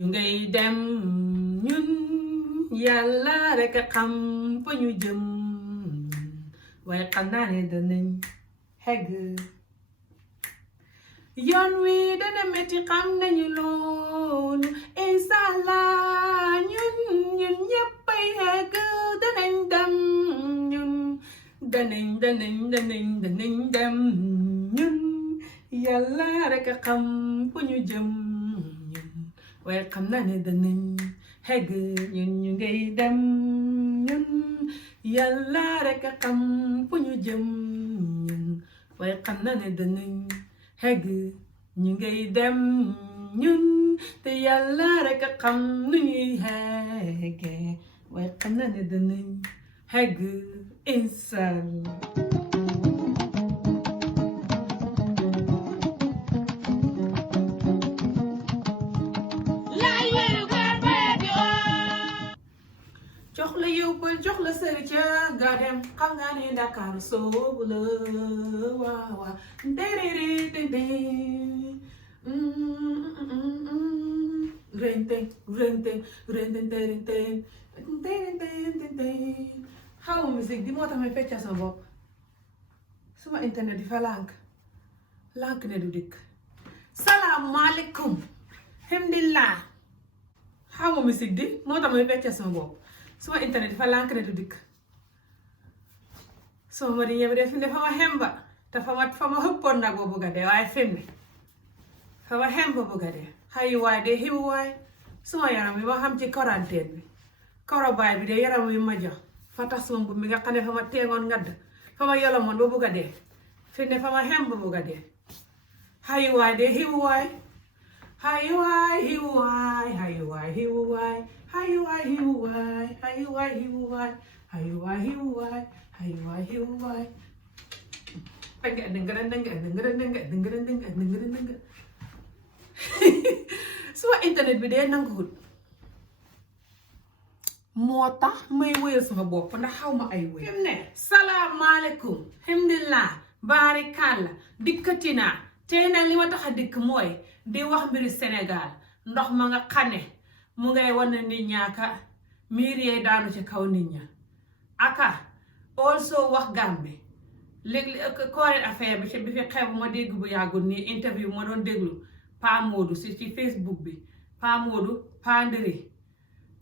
ñu ngay dem ñun yàlla rek a xam fa ñu jëm waaye xam naa ne danañ xegg yoon wi dana metti xam nañu loolu inshallah ñun ñëppay xegg danañ dem ñun danañ dem ñun yàlla rek a xam fa ñu jëm waaye xam naa ne danañ xegg ñun ñu ngay dem ñun yàlla rek a xam fu ñu jëm ñun waaye xam naa ne danañ xegg ñu ngay dem ñun te yàlla rek a xam nu ñuy xegge waaye xam naa ne danañ xegg inshallah. jox la yóbbal jox la sëri ca nga dem xam nga ne Dakar soobu la waaw waaw ndéréré renteng xaw ma musique bi moo tax may fecca sa bopp suma internet di fa lànk ne du dikk salaamaaleykum alhamdulillah xaw ma musique di moo tax may fecca sama bopp suma internet dafa lànk ne du dikk soo ma di ñëw de fi ne fa ma xemba te fa ma xëppoon nag ba bugga dee waaye fi ne fa ma xemba bugga dee xayi waay de xiw waay suma yaram bi ma xam ci quarantaine bi korobaay bi de yaram wi ma jox fa tax suma mbub mi nga xam ne fa ma teegoon ngadd fa ma yolomoon ba bugga dee fi ne fa ma xemba bugga dee xayi waay de xiw waay xayi waay xiw waay xayi waay xiw waay hayi waay hiu waay hayi waay hiu waay hayi waay hiu waay hayi waay hiu waay suma internet bi dee nanguwul moo tax may wéyal sama bopp ndax xaw ma ay wéy ne salaamaaleykum alhamdulillah baarikàlla dikkati naa tey nag li ma tax a dikk mooy di wax mbiri Sénégal ndox ma nga xane mu ngay wan nit ñaaka miir yee daanu ci kaw nit ña aka also wax Gambie léegi current affaire bi fi xew ma dégg bu yàggul nii interview ma doon déglu Pa Modou ci Facebook bi Pa Modou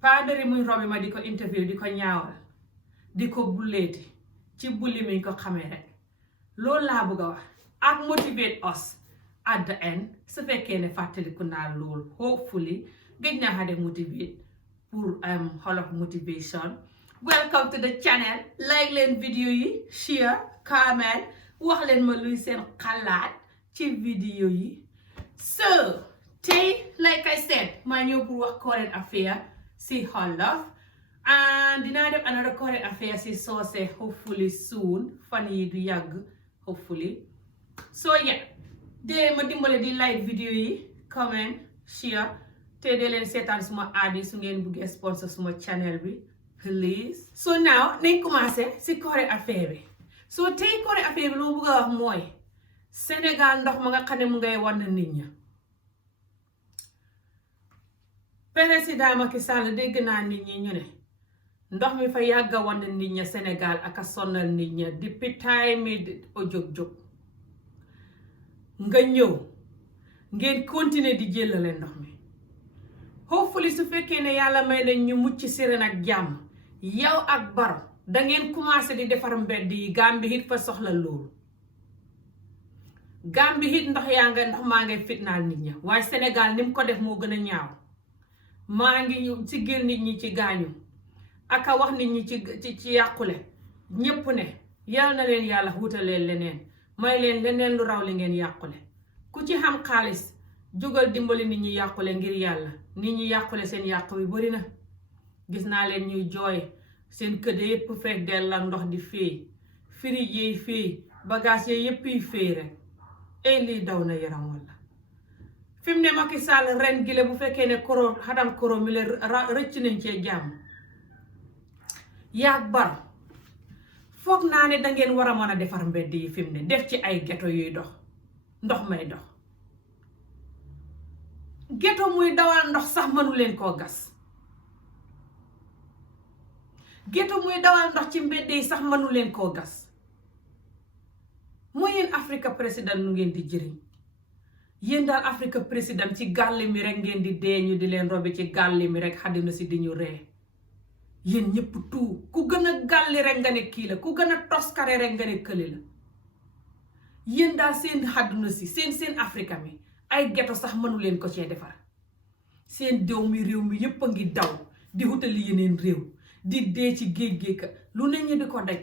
pandëri muy robi ma di ko interview di ko ñaawal di ko bulleeti ci bulli miñ ko xamee rek loolu laa bëgg a wax ak motivate us at the end su fekkee ne fàttaliku naa loolu hopefully gëj naa xa def motivate pour xolof motivation. Welcome to the channel. Like leen vidéo yi share comment wax leen ma luy seen xalaat ci vidéo yi. So tey like I said maa ñëw pour wax current affaire si xolof and dinaa def another current affaire si soose hopefully soon fan yi du yàgg hopefully. So yeah dee ma dimbale di like vidéo yi comment share te dee leen seetaan suma aadi su ngeen buggee sponsor suma channel bi please. So now nañ commencé si current affaire bi. So tey current affaire bi lu ma bëgg a wax mooy Sénégal ndox ma nga xam ne mu ngay wan nit ña. Président Macky Sall dégg naa nit ñi ñu ne ndox mi fa yàgg a wan nit ña Sénégal ak a sonal nit ña depuis time mi o jóg nga ñëw ngeen continuer di jëlale ndox mi. hopefully su fekkee ne yàlla may nañ ñu mucc si ren ak jàmm yow ak Barrow dangeen commencé di defar mbedd yi Gambie it fa soxla loolu. Gambie it ndox maa ngay fitnaal nit ña waaye Sénégal ni mu ko def moo gën a ñaaw maa ngi ci gër nit ñi ci gaañu ak a wax nit ñi ci yàqule ñépp ne yal na leen yàlla wutalee leneen may leen leneen lu raw li ngeen yàqule ku ci xam xaalis jógal dimbali nit ñi yàqule ngir yàlla. nit ñi yàqule seen yàq wi bari na gis naa leen ñuy jooy seen këdde yépp fekk del la ndox di féey firij yi féey bagage yi yépp yi féey rek ay lii daw na yaram walla fi mu ne Macky Sall ren gile bu fekkee ne xadam koro mi leen rëcc nañ cee jàmm yaag Barrow foog naa ne dangeen war a mën a defar mbedd yi fi mu ne def ci ay geto yuy dox ndox may dox ghetto muy dawal ndox sax mënu leen koo gas ghetto muy dawal ndox ci mbedd yi sax mënu leen koo gas mooy yéen Africa président lu ngeen di jëriñ yéen daal Africa président ci gàll mi rek ngeen di dee ñu di leen robi ci gàll mi rek àddina si di ñu ree yéen ñëpp tout ku gën a gàlli rek nga ne kii la ku gën a toskare rek nga ne kële la yéen daal seen àdduna si seen Africa mi ay ghetto sax mënu leen ko cee defar seen déw mi réew mi yépp a ngi daw di wutali yeneen réew di dee ci géej lu ne ñu di ko daj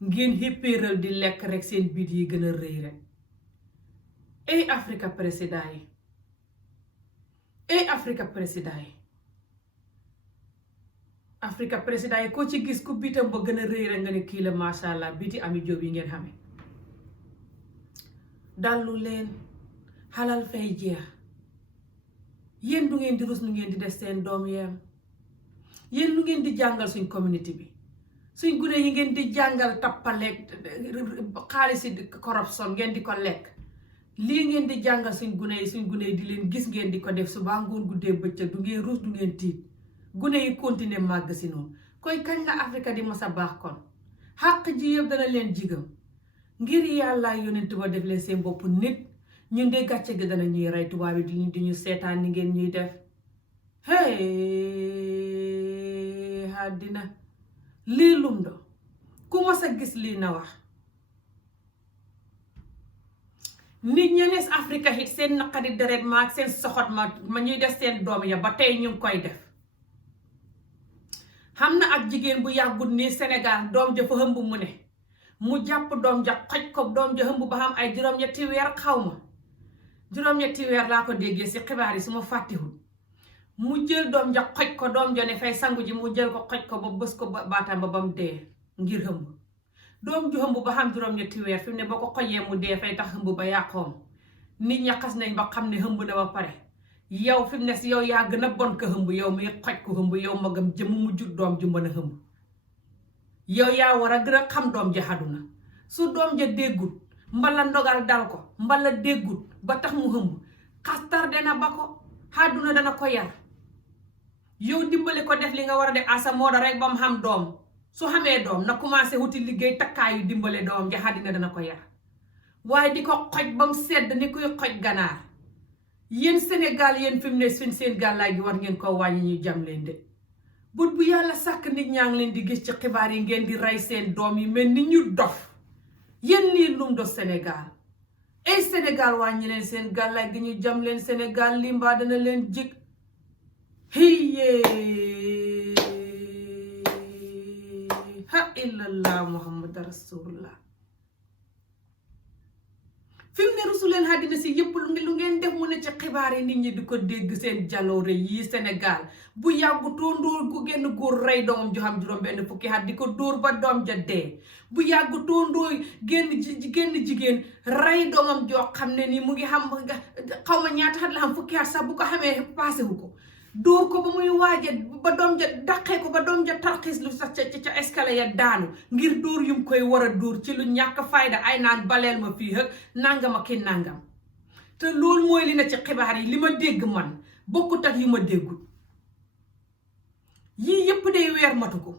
ngeen xéppéeral di lekk rek seen biit yi gën a rëy rek ay Africa président yi ay Africa président yi Africa président yi ko ci gis ku biitam ba gën a rëy rek nga ne kii la macha allah biti Ami Jóob yi ngeen xame dallu leen xalal fay jeex yéen du ngeen di rus nu ngeen di def seen doom yeem yéen lu ngeen di jàngal suñ communauté bi suñ gune yi ngeen di jàngal tappaleeg xaalisi corruption ngeen di ko lekk lii ngeen di jàngal suñ gune yi di leen gis ngeen di ko def suba ngoon guddee bëccëg du ngeen rus du ngeen tiit gune yi continuer màgg si noonu koy kañ la Afrika di masa baax kon xàq ji yëpp dana leen jigam ngir yàlla yonent ba def leen seen bopp nit ñun de gàcce gi dana ñuy rey tubaab yi di ñu seetaan ni ngeen ñuy def hey àddina lii lum do ku mas a gis lii na wax nit ñenees Afrika it seen naqari deret ma ak seen soxot ma ñuy def seen doom ya ba tey ñu ngi koy def xam na ak jigéen bu yàggut nii Sénégal doom ja fa hëmb mu ne mu jàpp doom ja xoj ko doom ja hëmb ba xam ay juróom-ñetti weer xaw ma juróom-ñetti weer laa ko déggee si xibaar yi su ma fàttewul mu jël doom ja xoj ko doom ja ne fay sangu ji mu jël ko xoj ko ba bës ko baatam ba mu dee ngir hëmb doom ju hëmb ba xam juróom-ñetti weer fi mu ne boo ko xojee mu dee fay tax hëmb ba yàqoom nit ña xas nañ ba xam ne hëmb na ba pare yow fi mu ne si yow yaa gën a bon ko hëmb yow muy xoj ko hëmb yow magam jëm mu jur doom ju mën a hëmb yow yaa war a gën a xam doom ja àdduna su doom ja déggut mbala ndogal dal ko mbala déggut ba tax mu hëmb xastar dana ba ko àdduna dana ko yar yow dimbali ko def li nga war a def asa mooda rek ba mu xam doom su xamee doom na commencé wuti liggéey takkaayu dimbale doom ja àddina dana ko yar waaye di ko xoj ba mu sedd ni kuy xoj ganaar yéen Sénégal yéen fi mu ne seen gàllaay gi war ngeen ko wàññi ñu jam leen de but bu yàlla sàkk nit ñaa ngi leen di gis ci xibaar yi ngeen di rey seen doom yi mel ni ñu dof yéen lii lum do Sénégal ay Sénégal wàññi leen seen gàllaay gi ñu jam leen Sénégal lii mbaa dana leen jig hiye ha illallah muhammad rasulullah fi mu ne rusu leen àddina si yëpp lu ngeen def mu ne ci xibaar yi nit ñi di ko dégg seen jaloore yii Sénégal bu yàggu tóondóor gu genn góor rey doomam ju xam juróom benn fukki at di ko dóor ba doom ja dee bu yàggu tóondóor genn jigéen rey doomam joo xam ne ni mu ngi xam xaw ma ñaata at la xam fukki at sax bu ko xamee passé wu ko dóor ko ba muy waaje ba doom ja daqee ko ba doom ja tarxiis lu sax ca escalier ya daanu ngir dóor yum koy war a dóor ci lu ñàkk fayda ay naan baleel ma fii hëg nangam ak ki nangam te loolu mooy li na ci xibaar yi li ma dégg man bokkut ak yu ma déggul yii yëpp day weer matu ko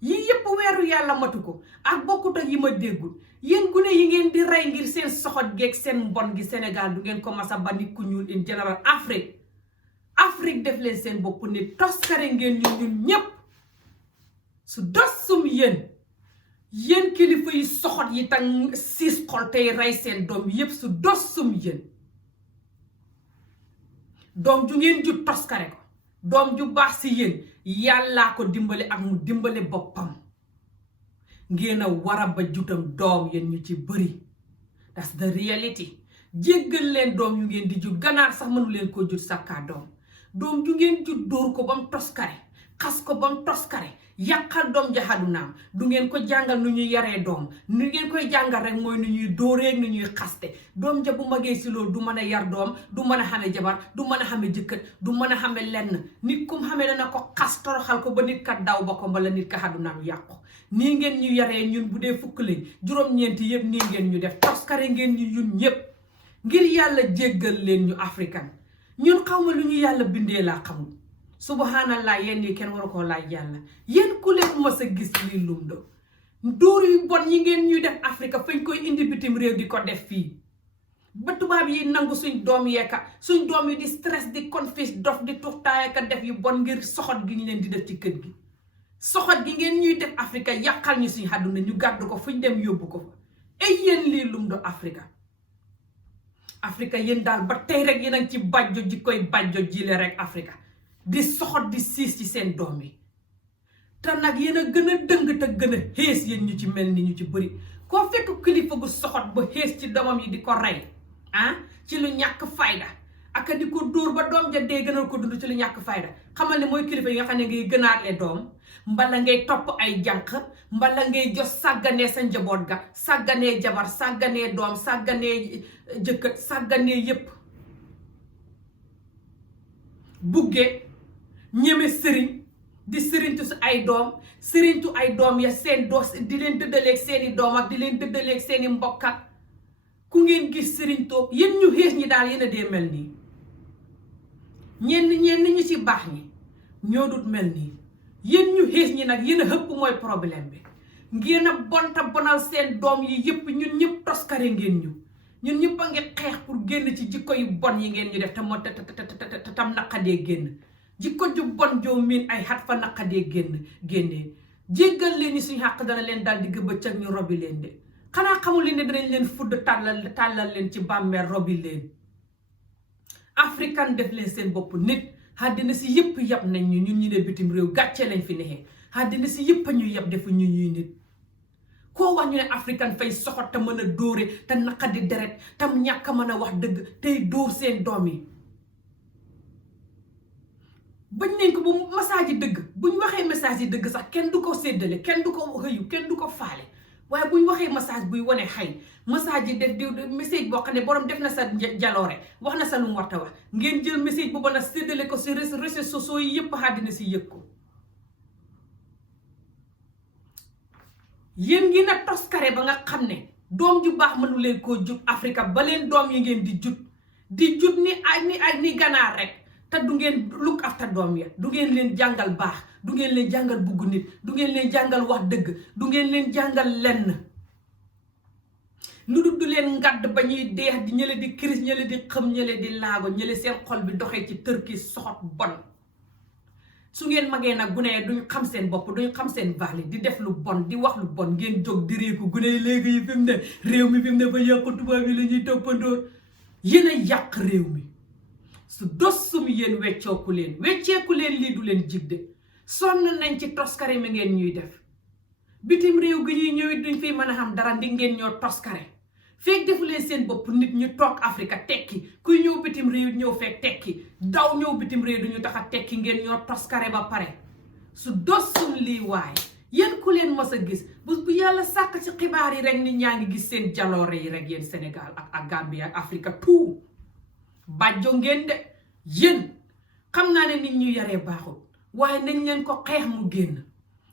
yii yëpp weeru yàlla matu ko ak bokkut ak yi ma déggul yéen gune yi ngeen di rey ngir seen soxot geeg seen mbon gi Sénégal du ngeen ko masa ba nit ku ñuul in général Afrique def leen seen bopp ne toskare ngeen ñun ñépp su dosum yéen kilifa yi soxot yi tam siis xol tey rey seen doom yépp su dosum yéen doom ju ngeen ju toskare ko doom ju baax si yéen yàllaa ko dimbale ak mu dimbale boppam ngeen a wara ba jutam doom yéen ñu ci bëri that's the reality jéggal leen doom yu ngeen di jut ganaar sax mënu leen koo jut sàkkaa doom ju ngeen jut dóor ko ba mu toskare xas ko ba mu toskare yàqal doom ja àddunaam du ngeen ko jàngal nu ñuy yaree doom nu ngeen koy jàngal rek mooy nu ñuy dóoreeg nu ñuy xaste doom ja bu magee si loolu du mën a yar doom du mën a xame jabar du mën a xame jëkkër du mën a xame lenn nit kum xame dana ko xas toroxal ko ba nit ka daw ba ko mbala nit ka àddunaam yàqu nii ngeen ñu yaree ñun bu dee fukk lañ juróom-ñeenti yëpp nii ngeen ñu def toskare ngeen ñu ñun ñëpp ngir yàlla jéggal leen ñu africain ñun xawma lu ñu yàlla bindee laa xamul subhanallah yéen yi kenn waru koo laaj yàlla yéen ku leen mës a gis lii lum do dóor yu bon ñi ngeen ñuy def Afrique fañ koy indi bitim réew di ko def fii ba tubaab yi nangu suñ doom yi di stress di confis dof di tuxtaayaka def yu bon ngir soxot gi ñu leen di def ci kër gi soxot gi ngeen ñuy def Afrique yàqal ñu suñ àdduna ñu gàddu ko fuñ dem yóbbu ko fa ay yéen lii lum do Afrique yéen daal ba tey rek yéen a ngi ci bàjjo ji koy bàjjo jile rek Afrique di soxot di siis ci seen doom yi te nag yéen a gën a dëng te gën a xees yéen ñu ci mel ni ñu ci bëri koo fekk kilifa gu soxot ba xees ci doomam yi di ko rey ci lu ñàkk fayda ak di ko dóor ba doom ja dee gënal ko dund ci lu ñàkk fayda xamal ne mooy kilifa yi nga xam ne ngay gënaatlee doom mbala ngay topp ay jànq mbala ngay jos sàgganee sa njaboot ga sàgganee jabar sàgganee doom sàgganee jëkkër sàgganee yépp buggee ñeme sëriñ di sëriñtu su ay doom ya seen doos di leen dëddaleeg seeni doom ak di leen dëddaleeg seeni mbokk ak ku ngeen gis sëriñ toog yéen ñu xees ñi daal yéen a dee mel nii ñenn ñu ci baax ñi ñoo dut mel nii yéen ñu xees ñi nag yéen a xëpp mooy problème bi ngeen a bonta bonal seen doom yi yëpp ñun ñëpp toskare ngeen ñun ñëpp a ngi xeex pour génn ci jikko yu bon yi ngeen ñu def te moo te tam naqadee génn jikko ju bon joo miin ay xat fa naqadee génnee jéggal leen ñi suñu xàq dana leen daal di gëbëccëg ñu robi leen de xanaa xamul leen ne danañ leen fudd tàllal leen ci bàmmeel robi leen africain def leen seen bopp nit àddina si yëpp yab nañ ñun ñu ne bitim réew gàcce lañ fi nexee àddina si yëpp ñu yab defu ñuy nit koo wax ñu ne africain fay soxot te mën a dóore te naqadi deret tam ñàkk mën a wax dëgg tey dóor seen doom yi bañ nañ ko bu message yi dëgg buñ waxee message yi dëgg sax kenn du ko séddale kenn du ko xëyu kenn du ko faale waaye buñ waxee message buy wane xëy message yi def di message boo xam ne borom def na sa jaloore wax na sa lu mu war a wax ngeen jël message boobu nag séddale ko si réseaux sociaux yi yëpp àddina si yëg ko yéen ngi na toskare ba nga xam ne doom ju baax mënu leen koo jut Afrique ba leen doom yi ngeen di jut ni ganaar rek te du ngeen look after doom ya du ngeen leen jàngal baax du ngeen leen jàngal bugg nit du ngeen leen jàngal wax dëgg du ngeen leen jàngal lenn lu du leen ngadd ba ñuy deex di ñële di crise ñële di xëm ñële di laago ñële seen xol bi doxee ci tërki soxot bon su ngeen magee nag gune yi duñ xam seen bopp duñ xam seen valeur di def lu bon di wax lu bon ngeen jóg di réeku gune yi léegi yi fi mu ne réew mi fi mu ne ba yàqu tubaab yi la ñuy toppandóor yéen a yàq réew mi su dos sum yéen wecceeku leen lii du leen jig de sonn nañ ci toskare mi ngeen ñuy def bitim réew gi ñuy ñëwit duñ fiy mën a xam dara ndi ngeen ñoo toskare fekk defu leen seen bopp nit ñu toog Afrique tekki kuy ñëw bitim réew ñëw fekk tekki daw ñëw bitim réew duñu tax a tekki ngeen ñoo toskare ba pare su dos sum lii waay yéen ku leen mës a gis bu yàlla sàkk ci xibaar yi rek nit ñaa ngi gis seen jaloore yi rek yéen Sénégal ak Gambie ak Afrique tout bàjjo ngeen de yéen xam naa ne nit ñu yaree baaxul waaye nañ leen ko xeex mu génn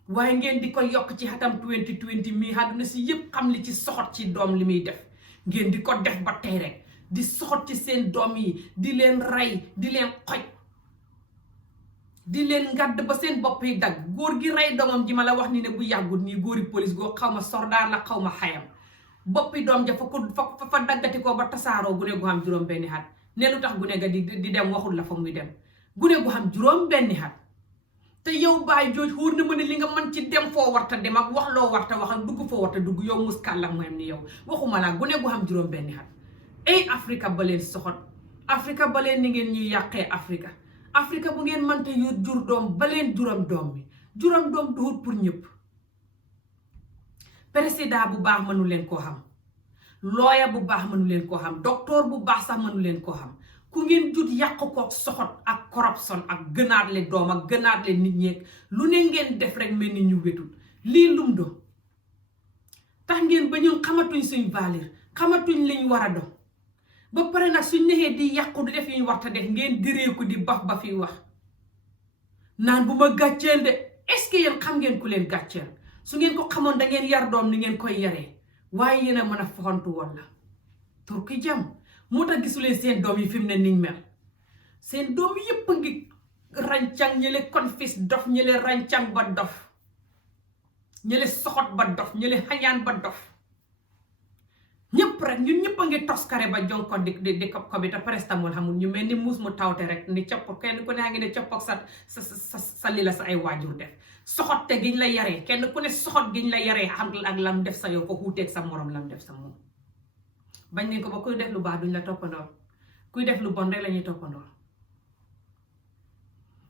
waaye ngeen di ko yokk ci xatam 2020 mii àdduna si yëpp xam li ci soxot ci doom li muy def ngeen di ko def ba tey rek di soxot ci seen doom yi di leen rey di leen xoj di leen ngadd ba seen bopp yi dagg góor gi rey doomam ji ma la wax ni ne bu yàggut nii góori police goo xaw ma sordaar la xaw ma xayam boppi doom ja fa daggati ko ba tasaaroo gune gu xam juróom benni at ne lu tax gune ga di dem waxul la fa muy dem gune gu xam juróom benni at te yow baay jooj xóor na ma ne li nga mën ci dem foo warta dem ak wax loo warta wax ak dugg foo warta dugg yow muskàllam moom ni yow waxuma laa gune gu xam juróom benni at ay Afrique ba leen soxot Afrique ba leen ni ngeen ñuy yàqee Afrique bu ngeen mënte yu jur doom ba leen juram doom duhut pour ñëpp président bu baax mënu leen koo xam lawyer bu baax mënu leen koo xam docteur bu baax sax mënu leen koo xam ku ngeen jut yàq ko soxot ak corruption ak gënaat le doom ak gënaat le nit ñeeg lu ne ngeen def rek mel ni ñu wetul lii lum do tax ngeen ba ñun xamatuñ suñ valeur xamatuñ liñ war a do ba pare nag suñ nexee di yàqu di def yi ñu war ta def ngeen direeku di ba fi wax naan bu ma gàcceel de est-ce que yéen xam ngeen ku leen gàcceel su ngeen ko xamoon da ngeen yar doom ni ngeen koy yaree waaye yéen a mën a foxantu walla turki jam moo tax gisuleen seen doom yi fi mu ne niñ mel seen doom yépp a ngi rancang, ñële confis dof, ñële rancang ba dof, ñële soxot ba dof, ñële xañaan ba dof, ñëpp rek ñun ñëpp a ngi toskare ba jonko di ko bi te prestamol xamul ñu mel ni muus mu tawte rek ni copp kenn ku ne ngi ne copp ak sa li la sa ay waajur def soxotte giñ la yaree kenn ku ne soxot giñ la yaree xam ak lam def sa yow ko xuuteeg sa morom lam def sa moom bañ nañ ko ba kuy def lu baax duñ la toppandoor kuy def lu bon rek la ñuy toppandoor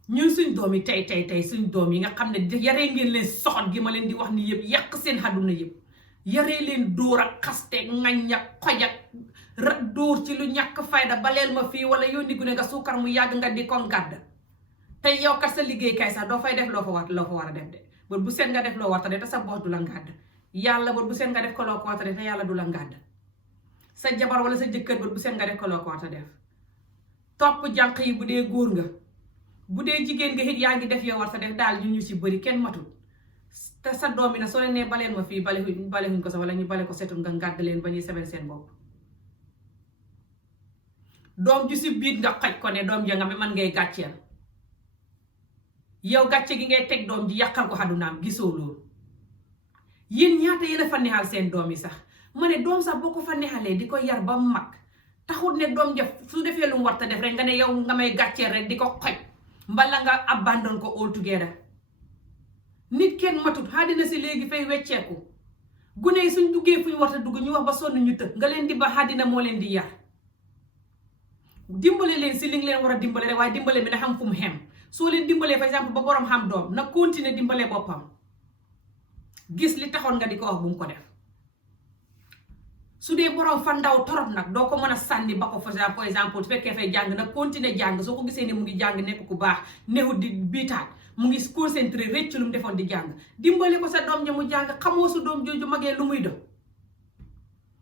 ñun suñ doom yi tey suñ doom yi nga xam ne yaree ngeen leen soxot gi ma leen di wax ni yëpp yàq seen àdduna yëpp yaree leen dóor ak xaste ngañ ak xoj ak dóor ci lu ñàkk fayda baleel ma fii wala yónni gu ne nga suukar mu yàgg nga di ko ngàdd tey yow kat sa liggéeykaay sax doo fay def loo fa war a def de ba bu seen nga def loo war a def te sa boos du la ngàdd yàlla ba bu seen nga def ko loo ko war a def te yàlla du la ngàdd sa jabar wala sa jëkkër ba bu seen nga def ko loo ko war a def topp jànq yi bu dee góor nga bu dee jigéen nga it yaa ngi def yow war a def daal ñu si bëri kenn matul te sa doom yi na soo leen nee baleen ma fii balewuñ ko sax wala ñu bale ko setul nga ngàdd leen ba ñuy sebel seen bopp doom ju si biit nga xaj ko ne doom ja nga man ngay gàcceel yow gàcce gi ngay teg doom ji yàqal ko xadunaam gisoo loolu yéen ñaata yéen a fa neexal seen doom yi sax ma ne doom sax boo ko fa neexalee di ko yar ba mag taxut ne doom ja su defee lu mu war ta def rek nga ne yow nga may gàcceel rek di ko xoj mbala nga abandon ko all together nit kenn matut àddina si léegi fay wecceeku gune yi suñ duggee fuñ war a dugg ñu wax ba sonn ñu tëj nga leen di ba àddina moo leen di yar dimbale leen si li nga leen war a dimbale rek waaye dimbale bi na xam fu mu xem soo leen dimbalee par exemple ba borom xam doom na continuer dimbale boppam gis li taxoon nga di ko wax bu mu ko def su dee borom fa ndaw torop nag doo ko mën a sànni ba ko for exemple su fekkee fay jàng nag continuer jàng soo ko gisee ne mu ngi jàng nekk ku baax nexut di biitaat mu ngi concentré rëcc lu mu defoon di jàng dimbale ko sa doom ja mu jàng xamoo su doom jooju magee lu muy do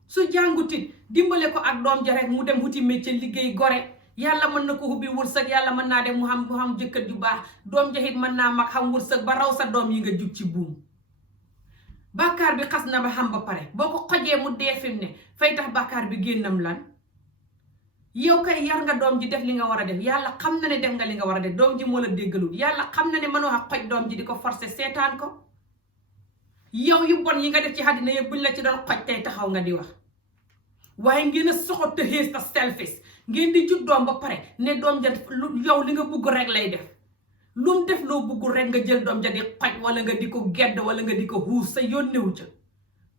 su jàngutit dimbale ko ak doom ja rek mu dem wuti métier liggéey gore yàlla mën na ko ubbi wërsëg yàlla mën naa dem mu xam jëkkër ju baax doom ja it mën naa mag xam wërsëg ba raw sa doom yi nga jug ci buum bàkkaar bi xas na ba xam ba pare boo ko xojee mu dee fi mu ne fay tax bàkkaar bi génnam lan yow kay yar nga doom ji def li nga war a def yàlla xam na ne def nga li nga war a def doom ji moo la déggalul yàlla xam na ne mënoo a xoj doom ji di ko forcer seetaan ko yow yu bon yi nga def ci àddina yëpp buñ la ci doon xoj tey taxaw nga di wax waaye ngeen a soxot te xees ta selfish ngeen di jut doom ba pare ne doom ja yow li nga bugg rek lay def lu mu def loo buggul rek nga jël doom ja di xoj wala nga di ko gedd wala nga di ko xuus sa yónnewu ca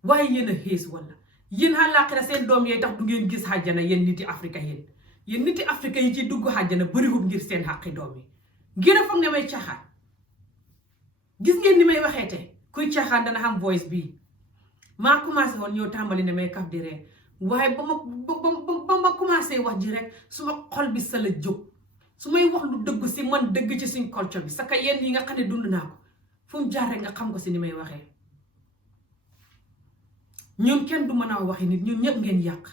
waaye yéen a xees wala yéen àllaaxira seen doom yee tax du ngeen gis xàjjana yéen niti Afrique yéen niti Afrique yi ci dugg xàjjana bëriwul ngir seen xàqi doom yi ngeen a foog ne may caaxaan gis ngeen ni may waxee tey kuy caaxaan dana xam voice bii maa commencé woon ñëw tàmbali ne may kaf di ree waaye ba ma commencé wax ji rek su ma xol bi sa la jóg su may wax lu dëgg si man dëgg ci suñ culture bi saka yenn yi nga xam ne dund naa ko fu mu jaar rek nga xam ko si ni may waxee ñun kenn du mën a waxi nit ñun ñëpp ngeen yàq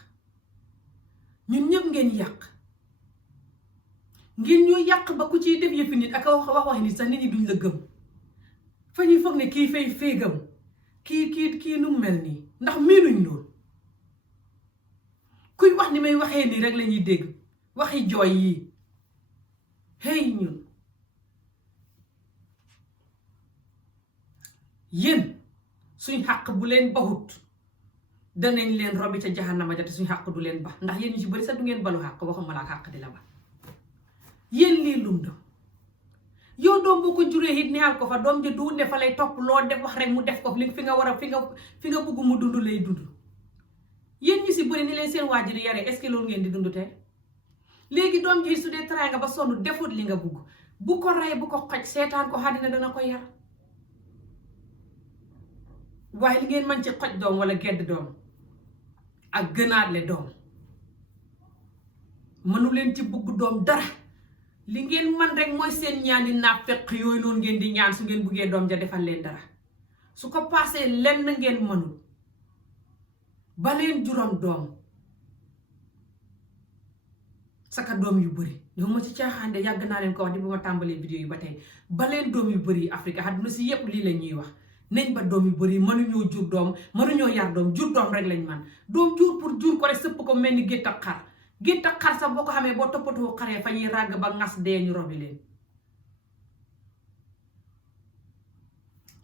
ngeen ñoo yàq ba ku ciy def yëfi nit ak waxi nit sax nit ñi duñ la gëm fa ñuy foog ne kii fay féegam kii nu mel nii ndax miinuñ loolu kuy wax ni may waxee nii rek la ñuy dégg waxi jooy yii hey ñun yéen suñ xàq bu leen baxut danañ leen robi ca jahannama ja te suñ xàq du leen bax ndax yéen ñu ci bëri sax du ngeen balu xàq waxuma laa xàq di la ba yéen lii lum do yow doom boo ko juree it neexal ko fa doom ji du ne fa lay topp loo def wax rek mu def ko fi nga war a fi nga bëgg mu dund lay dund yéen ñi si bëri ni leen seen waajur yare est-ce que loolu ngeen di dund tey léegi doom ji su dee teraanga ba sonn defut li nga bugg bu ko rey bu ko xoj seetaan ko àddina dana ko yar waaye li ngeen mën ci xoj doom wala gedd doom ak gënaatle doom mënu leen ci bugg doom dara li ngeen man rek mooy seen ñaani naafeq yooyu noonu ngeen di ñaan su ngeen buggee doom ja defal leen dara su ko paasee lenn ngeen mënul ba leen juróom doom saka doom yu bëri yow ma ci caaxaan de yàgg naa leen ko wax di ba ma tàmbalee vidéo yi ba tey ba leen doom yu bëri Afrique àdduna si yépp lii la ñuy wax nañ ba doom yu bëri mënuñoo jur doom mënuñoo yar doom jur doom rek lañ man doom jur pour jur ko rek sëpp ko mel ni gétt ak xar gétt ak xar sax boo ko xamee boo toppatoo xaree fa ñuy ràgg ba ngas dee ñu robi leen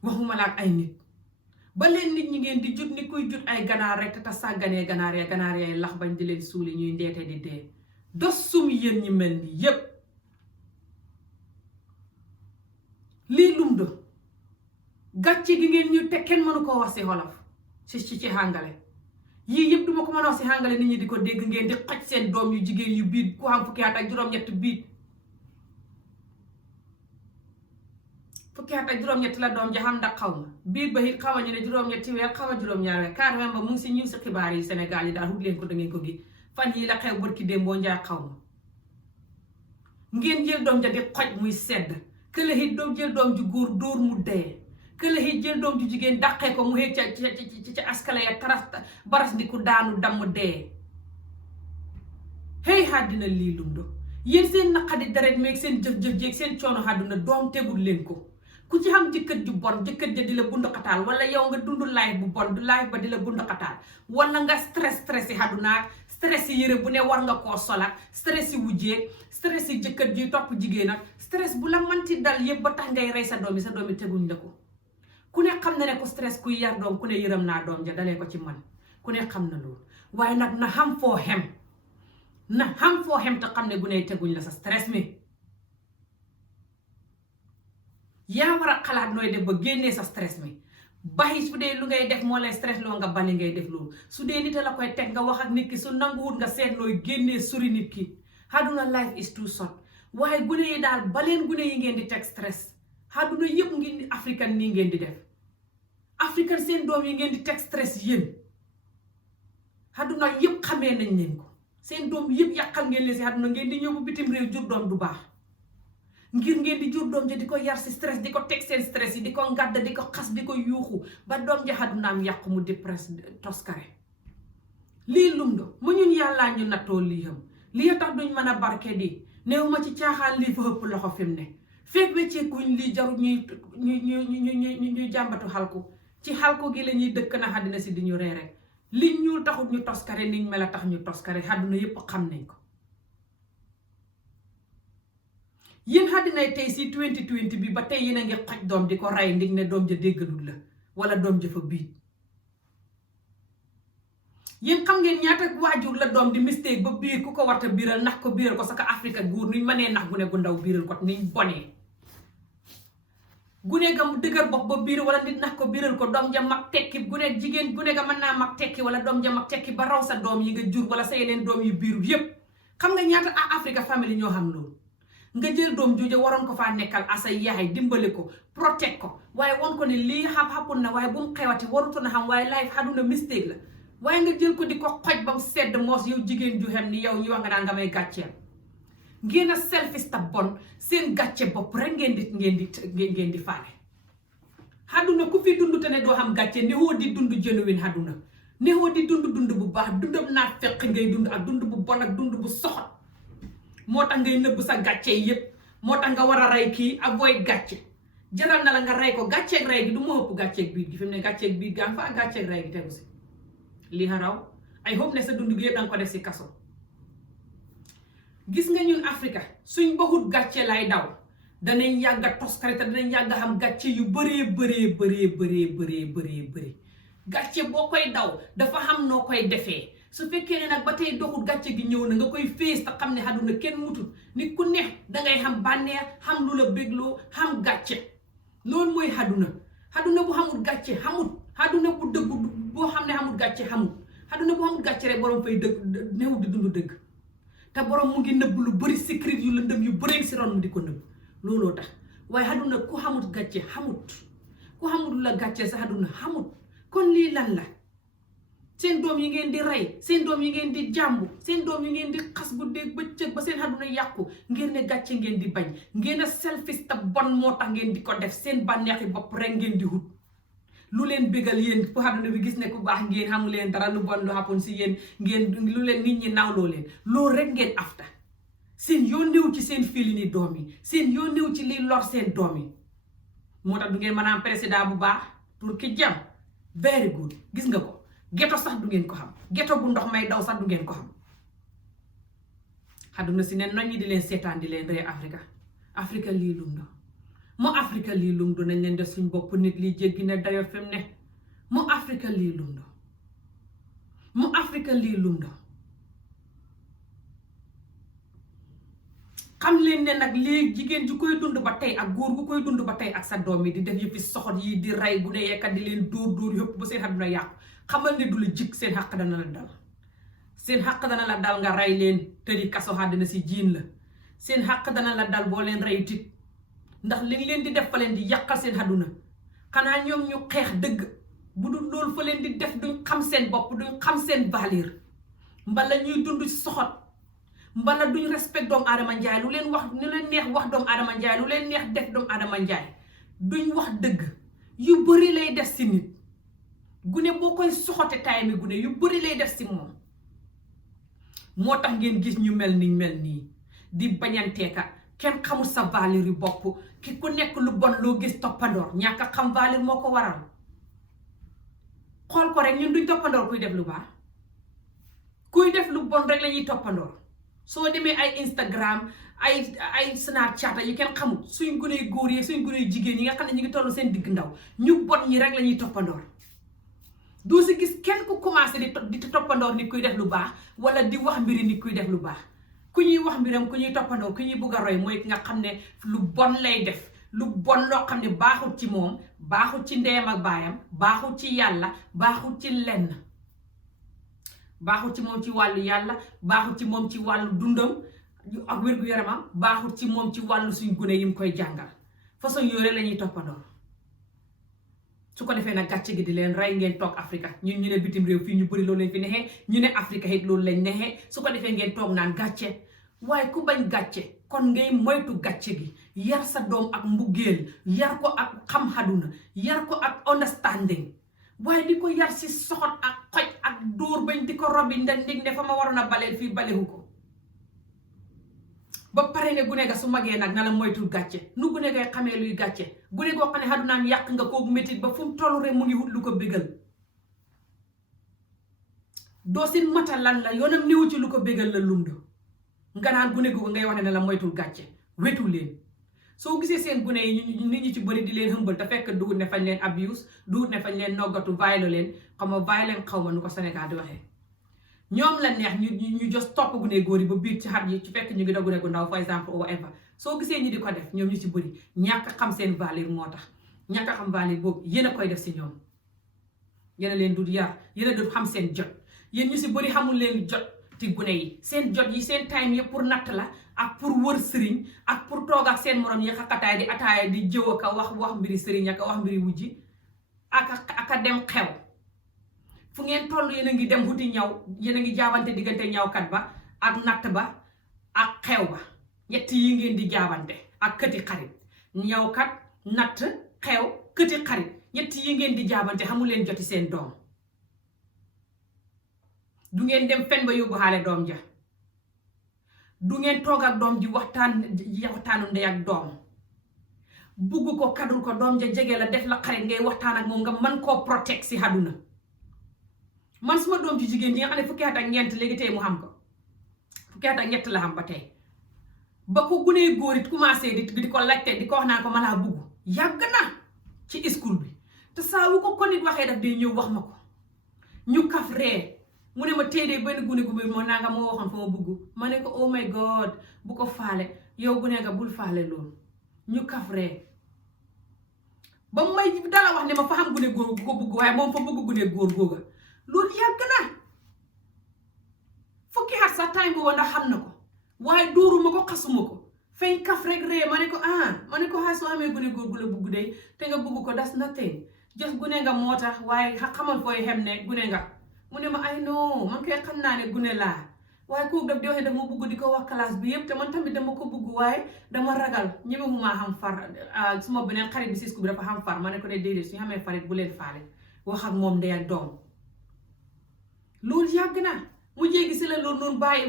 waxuma la ak ay nit ba leen nit ñi ngeen di jut ni kuy jut ay ganaar rek te sàgganee ganaar yaay lax bañ di leen suuli ñuy ndeete di dee dos sum yéen ñi mel ni yépp lii lum do gàcce gi ngeen ñu te kenn mënu koo wax si wolof ci hàngale yii yëpp duma ko mën a wax si hàngale nit ñi di ko dégg ngeen di xoj seen doom yu jigéen yu biit ku xam fukki at ak juróom-ñett biit fukki at ak juróom-ñett la doom ja xam ndax xaw ma biit ba it xaw ma ñu ne juróom-ñetti weer xaw ma juróom-ñaar weer carrément ba mu ngi si ñu si xibaar yi Sénégal yi daal wut leen ko da ngeen ko gi fan yii la xew bërki démboo njaay xaw ma ngeen jël doom ja di xoj muy sedd kële it doo jël doom ju góor dóor mu dee kële it jël doom ju jigéen dàqee ko mu xëy ca askale ya baras ndi ku daanu damm dee hey àddina lii lum do yéen seen naqadi deret meeg seen jëf-jëf jeeg seen coono àdduna doom tegul leen ko ku ci xam jëkkër ju bon jëkkër ja di la bund xataal wala yow nga dund life bu bon life ba di la bund xataal wala nga stress yi àdduna stress yi yëre bu ne war nga koo solak stress yi wujjeeg stress yi jëkkër ji topp jigéen ak stress bu la manti dal yëpp ba tax ngay rey sa doom yi teguñ la ko ku ne xam na ne ko stress kuy yar doom ku ne yërëm naa doom ja dalee ko ci man ku ne xam na loolu waaye nag na xam foo xem te xam ne gune teguñ la sa stress mi yaa war a xalaat nooy def ba génnee sa stress mi baxi su dee lu ngay def moo lay stress loo nga bani ngay def loolu su dee nit a la koy teg nga wax ak nit ki su nanguwut nga seet nooy génnee sori nit ki àdduna life is too short waaye gune yi daal baleen gune yi ngeen di teg stress àdduna yëpp ngeen di african nii ngeen di def african seen doom yi ngeen di teg stress yéen àdduna yëpp xamee nañ leen ko seen doom yëpp yàqal ngeen leen si àdduna ngeen di ñëw bu bitim réew jur doom du baax ngir ngeen di jur doom ja di ko yar si stress di ko teg seen stress yi di ko ngàdda di ko xas di ko yuuxu ba doom ja àddunaam yàqu mu depress toskare lii lum do mu ñun yàllaa ñu nattoo lii xam lii tax duñ mën a barke di néew ma ci caaxaan lii fa ëpp loxo fi mu ne fekk wecceekuñ lii jarul ñuy jàmbatu xalku ci xalku gi la ñuy dëkk na àddina si di ñu ree rek li ñuul taxut ñu toskare niñ mel a tax ñu toskare àdduna yépp xam nañ ko yéen àddinay tey si 2020 bi ba tey yéen a ngi xoj doom di ko rey ndig ne doom ja déggalul la wala doom ja fa biit yéen xam ngeen ñaata waajur la doom di mistake ba biir ku ko warta biiral nax ko biiral ko saka Afrique guur nuñ mënee nax gune gu ndaw biiral ko niñ bonee gune ga mu dëgër bopp ba biir wala nit nax ko biiral ko doom ja mag tekki gune jigéen gune ga mën naa mag tekki wala doom ja mag tekki ba raw sa doom yi nga jur wala sa yeneen doom yu biiru yépp xam nga ñaata Afrique famille ñoo xam loolu nga jël doom jooju waroon ko faa nekkal asa yaay dimbali ko protect ko waaye won ko ne lii xapun na waaye bu mu xewati warutu na xam waaye life xaduna mistake la waaye nga jël ko di ko xoj ba mu sedd moos yow jigéen ju xem ni yow ñu wax nga naan nga may gàcceel ngeen a selfish ta bon seen gàcce bopp rek ngeen di faale xaduna ku fi dund te ne doo xam gàcce nexoo di dund genuine xaduna nexoo di dund bu baax dundam naa fekk ngay dund ak dund bu bon ak dund bu soxot moo tax ngay nëbb sa gàcce yépp moo tax nga war a rey kii avoid gàcce jaral na la nga rey ko gàcceeg rey gi du ma ëpp gàcceeg biit gi fi mu ne gàcceeg biit gaa nga fa gàcceeg rey gi tegu si lii xaraw ay hope ne sa dund gi yëpp danga ko def si kaso gis nga ñun Afrika suñ baxut gàcce lay daw danañ yàgga toskare te danañ yàgga xam gàcce yu bëree gàcce boo koy daw dafa xam noo koy defee su fekkee ne nag ba tey doxul gàcce gi ñëw na nga koy fees te xam ne àdduna kenn mutut nit ku neex dangay xam bànneex xam lu la bégloo xam gàcce loolu mooy àdduna bu xamul gàcce xamut àdduna bu dëggu boo xam ne xamul gàcce xamut àdduna bu xamul gàcce rek borom fay dëgg néew di dund dëgg te borom mu ngi nëbb lu bëri secret yu lëndëm yu bëri si ron mu di ko nëbb looloo tax waaye àdduna ku xamut gàcce xamut ku xamut la gàcce sa àdduna xamut kon lii lan la seen doom yi ngeen di rey seen doom yi ngeen di jàmbu seen doom yi ngeen di xas guddeeg bëccëg ba seen àdduna yàqu ngeen ne gàcce ngeen di bañ ngeen a selfish te bon moo tax ngeen di ko def seen bànneexi bopp rek ngeen di wut lu leen bégal yéen ku àdduna bi gis ne ku baax ngeen xamu leen dara lu bon lu xapoon si yéen ngeen lu leen nit ñi nawloo leen loolu rek ngeen afta seen yoo néew ci seen fili ni doom yi seen yoo néew ci liy lor seen doom yi moo tax du ngeen mën a am président bu baax pour ki jam very good gis nga ko geto sax du ngeen ko xam geto bu ndox may daw sax du ngeen ko xam àdduna si ne noññi di leen seetaan di leen ree Afrique lii lum do mu Afrique lii lum do nañ leen def suñ bopp nit lii jéggi ne dayo fi mu ne mu Afrique lii lum do mu Afrique lii lum do xam leen ne nag lii jigéen ju koy dund ba tey ak góor gu koy dund ba tey ak sa doom yi di def yëppi soxot yi di rey bu ne yekkat di leen dóor yëpp ba seen àdduna yàqu xamal ne du la jik seen xaq dana la dal seen xaq dana la dal nga rey leen tëri kaso àddina si jiin la seen xaq dana la dal boo leen rey tit ndax li leen di def fa leen di yàqal seen àdduna xanaa ñoom ñu xeex dëgg bu dul loolu fa leen di def duñ xam seen bopp duñ xam seen valeur mbala ñuy dund ci soxot mbala duñ respect doomu aadama njaay lu leen wax lu leen neex wax doomu aadama njaay lu leen neex def doomu aadama njaay duñ wax dëgg yu bëri lay def si nit gune boo koy soxote taay mi gune yu bëri lay def si moom moo tax ngeen gis ñu mel nii di bañanteeka kenn xamul sa valeur yu bopp ki ku nekk lu bon loo gis toppandoor ñàkk a xam valeur moo ko waral xool ko rek ñun duñ toppandoor kuy def lu baax kuy def lu bon rek lañuy toppandoor soo demee ay Instagram ay Snapchat yi kenn xamul suñ guney góor yi suñ guney jigéen yi nga xam ne ñu ngi toll seen digg ndaw ñu bon ñi rek lañuy toppandoor doo si gis kenn ku commencé di toppandoor nit kuy def lu baax wala di wax mbiri nit kuy def lu baax ku ñuy wax mbiram ku ñuy toppandoor ku ñuy bugg a roy mooy nga xam ne lu bon lay def lu bon loo xam ne baaxul ci moom baaxul ci ndeyam ak baayam baaxul ci yàlla baaxul ci lenn baaxul ci moom ci wàllu yàlla baaxul ci moom ci wàllu dundam ak wér-gu-yaramam baaxul ci moom ci wàllu suñ gune yi mu koy jàngal façon yooyu la ñuy toppandoor su ko defee nag gàcce gi di leen rey ngeen toog Afrique ñun ñu ne bitim réew fii ñu bëri loolu lañ fi nexee ñu ne Afrique it loolu lañ nexee su ko defee ngeen toog naan gàcce waaye ku bañ gàcce kon ngay moytu gàcce gi yar sa doom ak mbugeel yar ko ak xam xaduna yar ko ak understanding waaye di ko yar si soxot ak xoj ak dóor bañ di ko robbi ndig ne fa ma waroon a baleel fii balewu ko ba pare ne gune ga su magee nag na la moytul gàcce nu gune gay xamee luy gàcce gune goo xam ne xadunaam yàq nga kooku métit ba fu mu tollu rek mu ngi wut lu ko bégal doo si mata lan la yoonam néew ci lu ko bégal la lumdo nga naan gune googu ngay wax ne la moytul gàcce wetu leen soo gisee seen gune yi nit ñi ci bëri di leen hëmbal te fekk dugut ne fañ leen abuse dugut ne fañ leen noggatu violé leen xam nga violé xaw ma nu ko Sénégal di waxee ñoom la neex ñu just topp gune góor yi ba biir ci xat yi ci fekk ñu ngi da gune gu ndaw for exemple whatever soo gisee ñi di ko def ñoom ñu ci bëri ñàkk xam seen valeur moo tax ñàkk xam valeur boobu yéen a koy def si ñoom yéen a leen dul yar yéen a dul xam seen jot yéen ñu si bëri xamul leen jot ci gune yi seen jot yi seen time yëpp pour natt la ak pour wër sëriñ ak pour toog ak seen morom yi xaqataay di ataaya di jëw ak a wax mbiri sëriñ ak a wax mbiri wujji ak a dem xew fu ngeen toll yéen a ngi dem wuti ñaw yéen a ngi jaabante diggante ñawkat ba ak natt ba ak xew ba ñett yi ngeen di jaabante ak këti xarit ñawkat natt xew këti xarit ñett yi ngeen di jaabante xamu leen joti seen doom du ngeen dem fen ba yóbbu xaale doom ja du ngeen toog ak doom ji waxtaanu ndey ak doom bugg ko kadul ko doom ja jege la def la xarit ngay waxtaan ak moom nga mën koo protect si àdduna man suma doom ji jigéen ji nga xam ne fukki at ak ñeent léegi tey mu xam ko fukki at ak ñett la xam ba tey ba ko gunee góor it commencé di ko laajte di ko wax naa ko ma laa bugg yàgg na ci school bi te saa wu ko nit waxee daf day ñëw wax ma ko ñu kaf ree mu ne ma téedee benn gune gu moo naa nga moo waxoon fa ma bugg ma ne ko oh my god bu ko faale yow gune nga bul faale loolu ñu kaf ree ba may dala wax ne ma fa xam gune góor gu ko bugg waaye moom fa bugg gune góor googa loolu yàgg na fukki at sax time boobu ndax xam na ko waaye dóoruma ko xasuma ko feeñ kaf rek ree ma ne ko xay soo amee gune góor gu la bugg day te nga bugg ko das nothing just gune nga moo tax waaye xamal koy xem ne gune nga mu ne ma ay non man koy xam naa ne gune laa waaye kooku daf di waxee dama bugg di ko wax classe bi yëpp te man tamit dama ko bugg waaye dama ragal ñeme mu maa xam far suma beneen xarit bi si school bi dafa xam far ma ne ko ne déedéet suñu xamee farit bu leen faale wax ak moom ndey ak doom loolu yàgg na mu jéegi si la loolu noonu bàyyi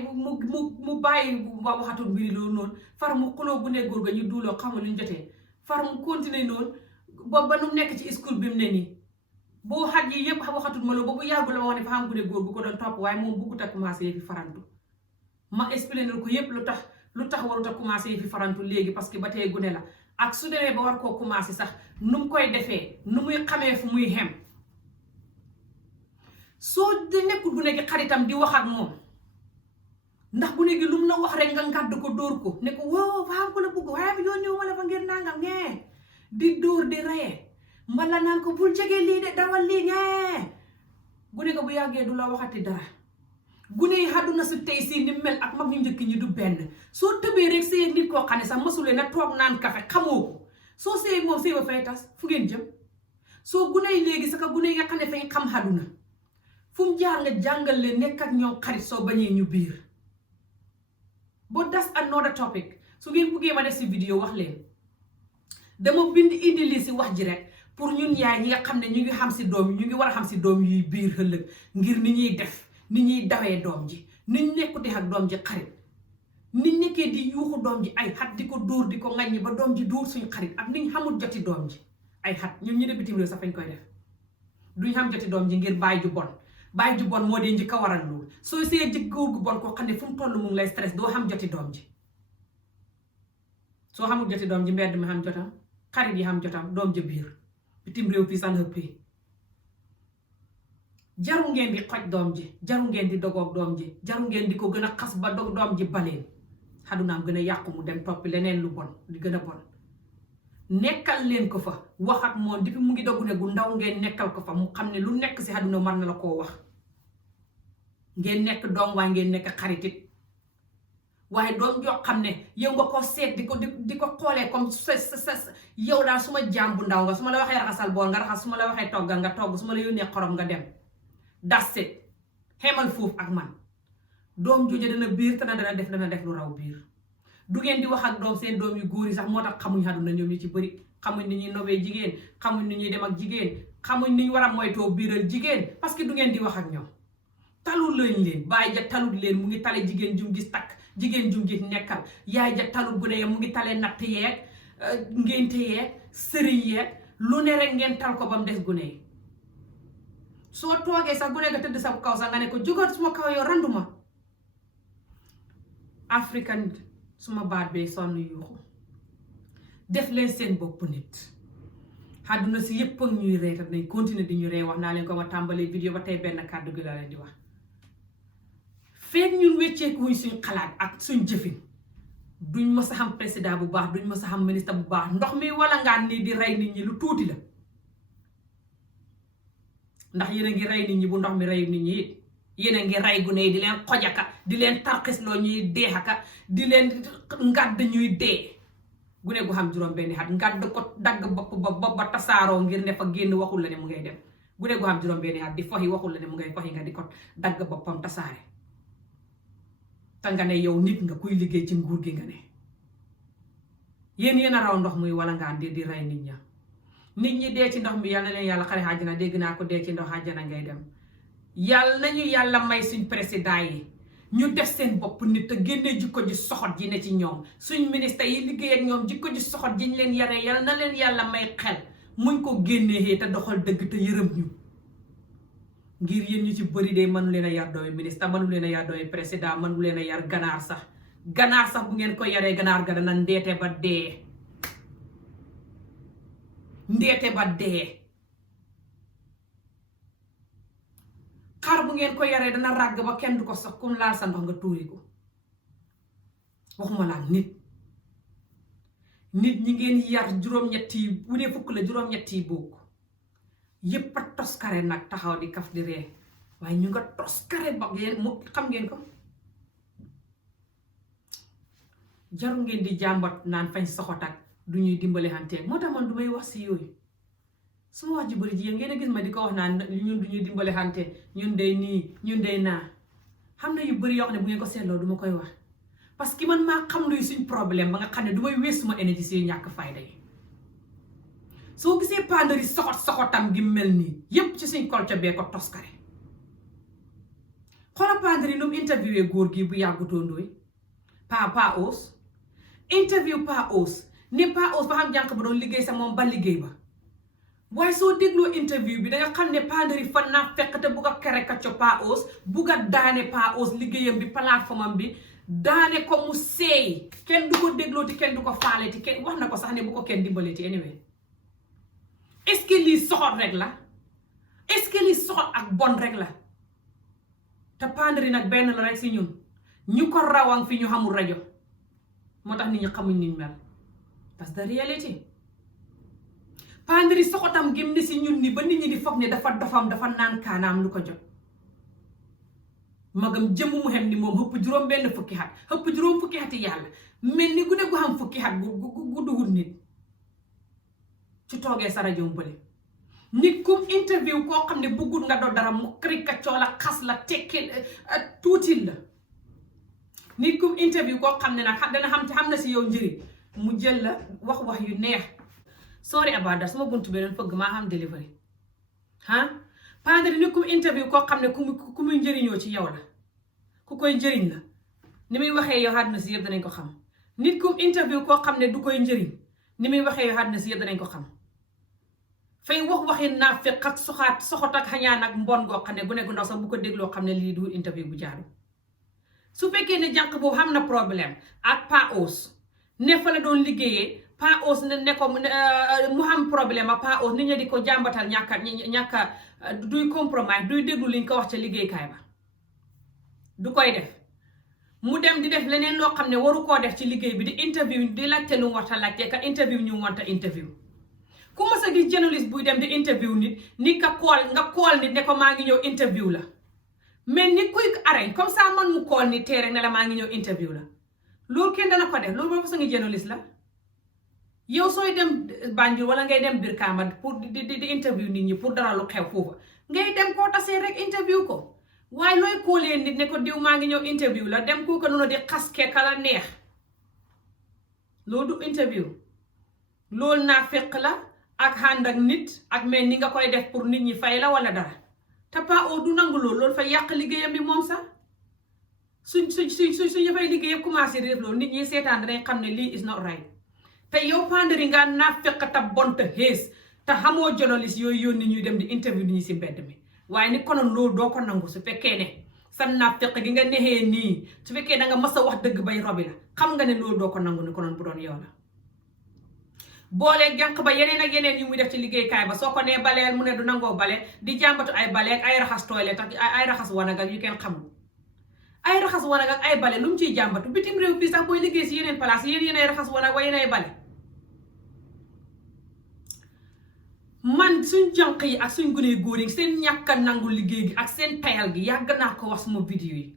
mu bàyyi waxatul mbiri loolu noonu far mu xuloo gune góor ga ñu duuloo xamul lu ñu jotee far mu continuer noonu boobu ba nu nekk ci school bi mu ne nii boo xat yi yëpp waxatul ma loolu boobu yàggu la ma wax ne fa xam gune góor gu ko doon topp waaye moom buggut a commencé fi farantu ma expliqué ko yépp lu tax warut a commencé fi farantu léegi parce que ba tey gune la ak su demee ba war koo commencé sax nu mu koy defee nu muy xamee fu muy xem soo de nekkul gune gi xaritam di wax ak moom ndax gune gi lu mu la wax rek nga ngàdd ko dóor ko ne ko woo faa ko la bëgg waaye bi yónni wala fa ngir nangam ngee di dóor di reye mbala naan ko bul jege lii de dawal lii ngee gune ko bu yàggee du la waxati dara gune yi àdduna si tey si ni mel ak mag ñu njëkk ñi du benn soo tëbee rek see nit koo xam ne sax masulee na toog naan kafe xamoo ko soo see moom see ba fay tas fu ngeen jëm soo gune yi léegi sax gune yi nga xam ne fañ xam àdduna fu mu jaar nga jàngal leen nekk ak ñoom xarit soo bañee ñu biir boo das another topic su ngeen buggee ma def si vidéo wax leen dama bind indi lii si wax ji rek pour ñun yaay ñi nga xam ne ñu ngi xam si doom yi ñu ngi war a xam si doom yuy biir ëllëg ngir ni ñuy def ni ñuy dawee doom ji niñ nekkute ak doom ji xarit niñ nekkee di yuuxu doom ji ay xat di ko dóor di ko ŋaññi ba doom ji dóor suñ xarit ak niñ xamul joti doom ji ay xat ñun ñu ne bitim réew sax fañ koy def duñ xam joti doom ji ngir bàyyi ju bon moo dee njëkk a waral loolu soo see jëkk góor gu bon koo xam ne fu mu toll mu ngi lay stress doo xam joti doom ji soo xamul joti doom ji mbedd mi xam jotam xarit yi xam jotam doom ji biir bitim réew fii san hëppee jaru ngeen di xoj doom ji jaru ngeen di dogoog doom ji jaru ngeen di ko gën a xas ba dog doom ji baleen xadunaam gën a yàqu mu dem toppi leneen lu bon di gën a bon nekkal leen ko fa wax ak moom depuis mu ngi dogu ne gu ndaw ngeen nekkal ko fa mu xam ne lu nekk si xaduna mën na la koo wax ngeen nekk doom waaye ngeen nekk xaritit waaye doom joo xam ne yow nga ko seet di ko xoolee comme sa yow daal su ma jaam bu ndaw nga su ma la waxee raxasal bool nga raxas su ma la waxee toggal nga togg su ma la yónnee xorom nga dem daset xemal foofu ak man doom jooju dana biir te dana def lu raw biir du ngeen di wax ak doom seen doom yu góor yi sax moo tax xamuñ àdduna ñoom ñu ci bëri xamuñ ni ñuy nobee jigéen xamuñ ni ñuy dem ak jigéen xamuñ ni ñu war a moytoo biiral jigéen parce que du ngeen di wax ak ñoom talul lañ leen bàyyi ja talut leen mu ngi tale jigéen jum gis takk jigéen jum gis nekkal yaay ja talut gune ya mu ngi tale natt yeeg ngénte yeeg sëriñ yeeg lu ne rek ngeen tal ko ba mu des gune yi soo toogee sax gune nga tëdd sa kaw sax nga ne ko jógal suma kaw yow randuma african suma baat bee sonn yuuxu def leen seen bopp nit àdduna si yépp ak ñuy ree te nañ continuer di ñu ree wax naa leen ko ma tàmbalee vidéo ba tey benn kàddu gi la leen di wax feek ñun wecceeku wuñ suñ xalaat ak suñ jëfin duñ mës a xam président bu baax duñ mës a xam ministre bu baax ndox mi wala ngaan nii di rey nit ñi lu tuuti la ndax yéen a ngi rey nit ñi bu ndox mi rey nit ñi it yéen a ngi rey gune yi di leen xojaka di leen tarxisloo ñuy deexaka di leen ngadd ñuy dee gune gu xam juróom benni at ngadd ko dagg bopp ba tasaaroo ngir ne fa génn waxul la ne mu ngay dem gune gu xam juróom benni at di foxi waxul la ne mu ngay foxi nga di ko dagg boppam tasaare te nga ne yow nit nga kuy liggéey ci nguur gi nga ne yéen a raw ndox muy wala ngaan di rey nit ña nit ñi dee ci ndox mi yal na leen yàlla xare àjjana dégg naa ko dee ci ndox àjjana ngay dem yàlla nañu yàlla may suñ président yi ñu def seen bopp nit te génnee jikko ji soxot ji ne ci ñoom suñ ministre yi liggéey ak ñoom jikko ji soxot ji ñu leen yare yàlla na leen yàlla may xel muñ ko génnee te doxal dëgg te yërëm ñu ngir yéen ñu ci bëri de mënu leen a yar doomi ministre mënu leen a yar doomi président mënu leen a yar ganaar sax bu ngeen ko yaree ganaar ga dana ndeete ba dee xar bu ngeen ko yaree dana ràgg ba kenn du ko sax kum laal sa ndox nga tuuri ko waxuma laa nit ñi ngeen yar juróom-ñett yi bu dee fukk la juróom-ñett yi bokk yépp a toskare nag taxaw di kaf di ree waaye ñu nga toskare ba ngeen mu xam ngeen ko jaru ngeen di jàmbat naan fañ soxot ak du ñuy dimbale xanteeg moo tax man du may wax si yooyu su ma wax ji bëri ji yéen ngeen a gis ma di ko wax naan ñun du ñuy dimbale xante ñun day nii ñun day naa xam na yu bëri yoo xam ne bu ngeen ko seetloo du ma koy wax parce que man maa xam luy suñ problème ba nga xam ne du may wees suma énergie si ñàkk fayda yi soo gisee pandari soxotam gi mel nii yépp ci suñ culture bee ko toskare xoola pandari nu mu interviewé góor gi bu yàggutoo ndooy pa os interview pa os ne pa os ba xam jànq ba doon liggéey sa moom ba liggéey ba waaye soo dégloo interview bi danga xam ne pandari fan naa fekk te bugg a kere kacco pa os bugg a daane pa os liggéeyam bi plateforme am bi daane ko mu seey kenn du ko déglooti kenn du ko faaleeti kenn wax na ko sax ne bu ko kenn dimbaleeti anyway est-ce que lii soxor rek la est-ce que lii soxor ak bon rek la te pandri nag benn la rek si ñun ñu ko rawang fi ñu xamul rajo moo tax nit ñi xamuñ niñ mel parce que réalité pandri soxotam gim ni si ñun ni ba nit ñi di foog ne dafa dofam dafa naan kaanaam lu ko jot magam jëmm mu xem ni moom xëpp juróom benn fukki xat xëpp juróom fukki xati yàlla mel ni gune gu xam fukki xat gu duhul nit ci toogee sa rajo bële nit kum interview koo xam ne bëggul nga doo dara mu karikacoo la xas la tekki tuutil la nit kum interview koo xam ne nag dana xam na si yow njëriñ mu jël la wax yu neex sorry about that sama buntu beneen fëgg maa xam delivery pandri nit kum interview koo xam ne ku muy njëriñoo ci yow la ku koy njëriñ la ni muy waxee yow àdduna si yëpp danañ ko xam nit kum interview koo xam ne du koy njëriñ ni muy waxee yow àdduna si yëpp danañ ko xam fay waxi naafeq ak soxot ak xañaan ak mbon goo xam ne bu nekk ndaw sax bu ko dégloo xam ne lii du interview bu jaadu su fekkee ne jànq boobu xam na problème ak Pa Ous ne fa la doon liggéeyee Pa Ous ne ko mu xam problème ak Pa Ous nit ñi di ko jàmbatal ñàkka duy compromise duy déglu liñ ko wax ca liggéeykaay ba du koy def mu dem di def leneen loo xam ne waru koo def ci liggéey bi di interview di laajte lu mu war a laajte ka interview ñu wanta interview ku ma sa gis journaliste buy dem di interview nit nga kool nit ne ko maa ngi ñëw interview la mais ni kuy arañ comme ça man mu kool nit tee rek ne la maa ngi ñëw interview la loolu kenn dana ko def loolu boo fa sa ngi journaliste la yow sooy dem Banjul wala ngay dem Brikama pour di interview nit ñi pour dara lu xew foofu ngay dem koo tasee rek interview ko waaye looy koolee nit ne ko diw maa ngi ñëw interview la dem kooka noonu di xas keka la neex loolu du interview loolu naa fekk la ak ànd ak nit ak mel ni nga koy def pour nit ñi fay la wala dara te Pa Ous du nangu loolu fa yàq liggéeyam bi moom sax suñ fay liggéey yëpp commencé di def loolu nit ñi seetaan danañ xam ne lii is not right te yow pandri nga naa fekk ta bonta xees te xamoo journaliste yooyu yónni ñuy dem di interview nit ñi si mbedd mi waaye ni konoon loolu doo ko nangu su fekkee ne sa naa fekk gi nga nexee nii su fekkee da nga mas a wax dëgg bay robi la xam nga ne loolu doo ko nangu ni konoon bu doon yow la boolee jànq ba yeneen ak yeneen yu muy def ci liggéeykaay ba soo ko nee baleel mu ne du nangoo bale di jàmbatu ay baleeg ay raxas toilette ak ay raxas wanag ak yu kenn xamul ay raxas wanag ak ay bale lu mu ciy jàmbatu bitim réew fii sax booy liggéey si yeneen place yéen ay raxas wanag wa yéen ay bale man suñ jànq yi ak suñ gune góor yi seen ñàkk a nangu liggéey gi ak seen tayal gi yàgg naa ko wax suma vidéo yi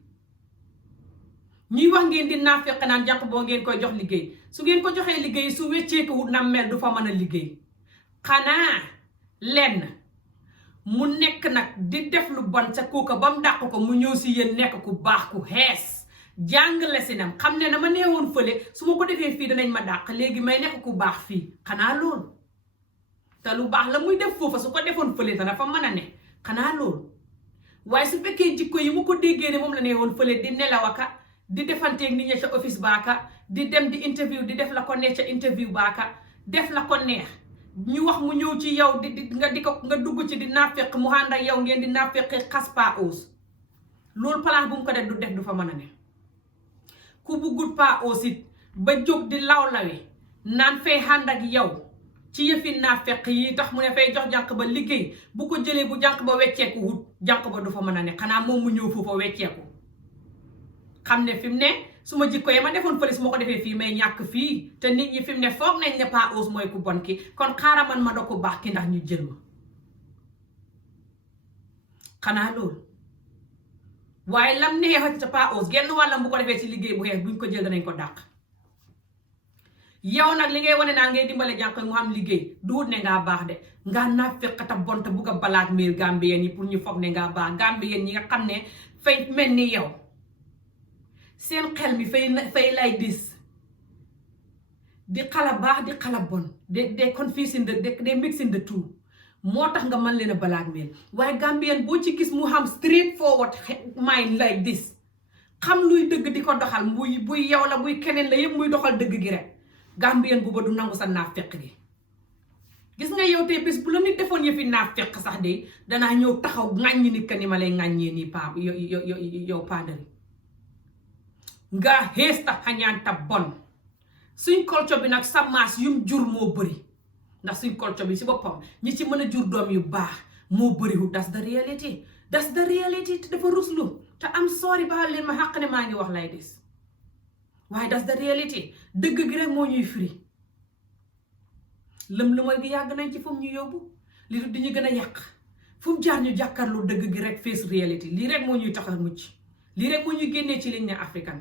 ñuy wax ngeen di naafeq naan jànq boo ngeen koy jox liggéey su ngeen ko joxee liggéey su wecceeku wut na mel du fa mën a liggéey xanaa lenn mu nekk nag di def lu bon sa kooka ba mu dàq ko mu ñëw si yéen nekk ku baax ku xees jàng lesinam xam ne na ma neewoon fële su ma ko defee fii danañ ma dàq léegi may nekk ku baax fii xanaa loolu te lu baax la muy def foofa su ko defoon fële te dafa mën a ne xanaa loolu waaye su fekkee jikko yi mu ko déggee ne moom la neewoon fële di nelawaka di defanteeg nit ña ca office baaka di dem di interview di def la ko neex ca interview baaka def la ko neex ñu wax mu ñëw ci yow nga dugg ci di naafeq mu ànd ak yow ngeen di naafeq xas Pa Ous loolu place bu mu ko def du fa mën a ne ku buggut Pa Ous it ba jóg di law-lawi naan fay ànd ak yow ci yëfi naafeq yi tax mu ne fay jox jànq ba liggéey bu ko jëlee bu jànq ba wecceeku wut jànq ba du fa mën a ne xanaa moom mu ñëw foofa wecceeku xam ne fi mu ne su ma jikko yi ma defoon fële su ma ko defee fii may ñàkk fii te nit ñi fi mu ne foog nañ ne Pa Ous mooy ku bon ki kon xaaral man ma do ko baax ki ndax ñu jël ma xanaa loolu waaye lam neexat ca Pa Ous genn wàllam bu ko defee ci liggéey bu xeex buñ ko jël danañ ko dàq yow nag li ngay wane naa ngay dimbale jànq mu am liggéey duut ne ngaa baax de ngaa naa fekkata bonte bugg a balaat miir Gambien yi pour ñu foog ne ngaa baax Gambien ñi nga xam ne fay mel ni yow seen xel mi fay lay dis di xala baax di xala bon de confusing de mixing the two moo tax nga mën leen a balaat miir waaye Gambien boo ci gis mu xam straight forward mind like this xam luy dëgg di ko doxal buy yow la buy keneen la yëpp muy doxal dëgg gi rek Gambien bu ba du nangu sa naafeq gi gis nga yow tey bis bu la nit defoon yëfi naafeq sax de danaa ñëw taxaw ŋàññi nit ka ni ma lay ŋàññee nii yow Pandari nga xees ta xañaan ta bon suñ culture bi nag sa maas yum jur moo bëri ndax suñ culture bi si boppam ñi ci mën a jur doom yu baax moo bëriwul that's the reality te dafa ruslu te am sorry baal leen ma xàq ne maa ngi wax lay des waaye that's the reality dëgg gi rek moo ñuy firi lëm-lëmal gi yàgg nañ ci fu mu ñu yóbbu li du ñu gën a yàq fu mu jaar ñu jàkkaarloo dëgg gi rek face reality lii rek moo ñuy tax a mucc lii rek moo ñuy génnee ci liñ ne africain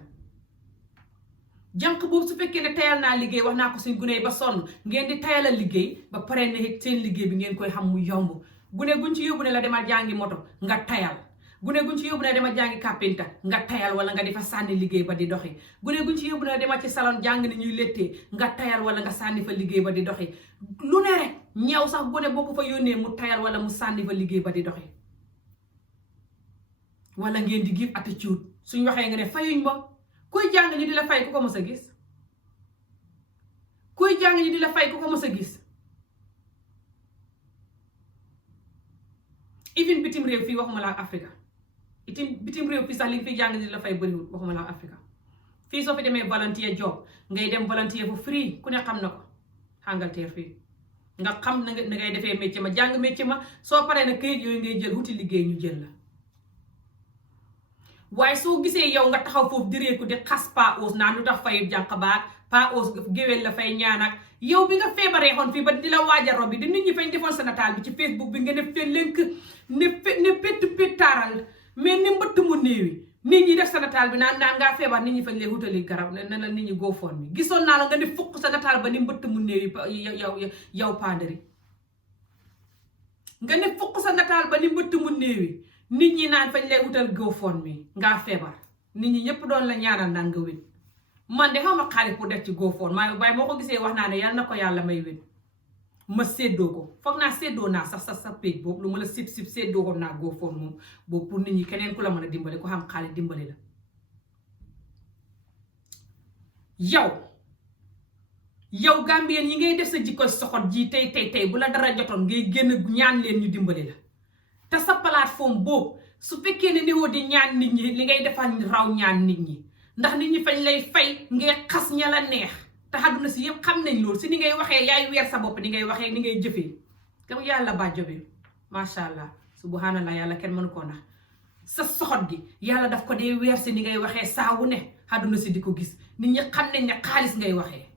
jànq boobu su fekkee ne tayal naa liggéey wax naa ko suñ gune yi ba sonn ngeen di tayal a liggéey ba pare ne seen liggéey bi ngeen koy xam mu yomb gune guñ ci yóbbu ne la demal jàngi moto nga tayal gune guñ ci yóbbu ne demal jàngi kàppinta nga tayal wala nga di fa sànni liggéey ba di doxi gune guñ ci yóbbu ne demal ci salon jàng ni ñuy léttee nga tayal wala nga sànni fa liggéey ba di doxi lu ne rek ñeew sax gune boo ko fa yónnee mu tayal wala mu sànni fa liggéey ba di doxi wala ngeen di give attitude suñ waxee nga ne fayuñ ba kuy jàng ñi di la fay ku ko mës a gis kuy jàng ñi di la fay ku ko mës a gis even bitim réew fii waxuma la Afrika bitim réew fii sax li nga fiy jàng ñi di la fay bëriwul waxuma la Afrika fii soo fi demee volunteer job ngay dem volunteer for free ku ne xam na ko Angleterre fii nga xam na ngay defee métier ma jàng métier ma soo paree na këyit yooyu ngay jël wuti liggéey ñu jël la waaye soo gisee yow nga taxaw foofu direeku di xas Pa Ous naan lu tax fayut jànq baat Pa Ous géwél la fay ñaan ak yow bi nga feebaree xoon fii ba di la waaj a rob bi di nit ñi fañ defoon sa nataal bi ci Facebook bi nga ne fe lënk ne pett taaral mais ni mbëtt mu néewi nit ñi def sa nataal bi naan ngaa feebar nit ñi fañ lay wutali garab ne la nit ñi góofoon mi gisoon naa la nga ne fukk sa nataal ba ni mbëtt mu néewi yow pandari nga ne fukk sa nataal ba ni mbëtt mu néewi nit ñi naan fañ lay wutal GoFundMe mi ngaa feebar nit ñi ñëpp doon la ñaanal naan nga wén man de xaw ma xaalis pour def ci GoFundMe waaye moo ko gisee wax naa ne yal na ko yàlla may wén ma séddoo ko foog naa séddoo naa sax sa page boobu lu ma la sib séddoo ko naa GoFundMe moom boobu pour nit ñi keneen ku la mën a dimbale ko xam xaalis dimbale la yow Gambien yi ngay def sa jikko soxot ji tey bu la dara jotoon ngay génn ñaan leen ñu dimbale la te sa plateforme boobu su fekkee ne néewoo di ñaan nit ñi li ngay defal raw ñaan nit ñi ndax nit ñi fañ lay fay ngay xas ña la neex te àdduna si yëpp xam nañ loolu si ni ngay waxee yaay weer sa bopp ni ngay waxee ni ngay jëfee kam yàlla bàjjo bi macha allah subhanallah yàlla kenn mënu koo nax sa soxot gi yàlla daf ko dee weer si ni ngay waxee saa wu ne àdduna si di ko gis nit ñi xam nañ ne xaalis ngay waxee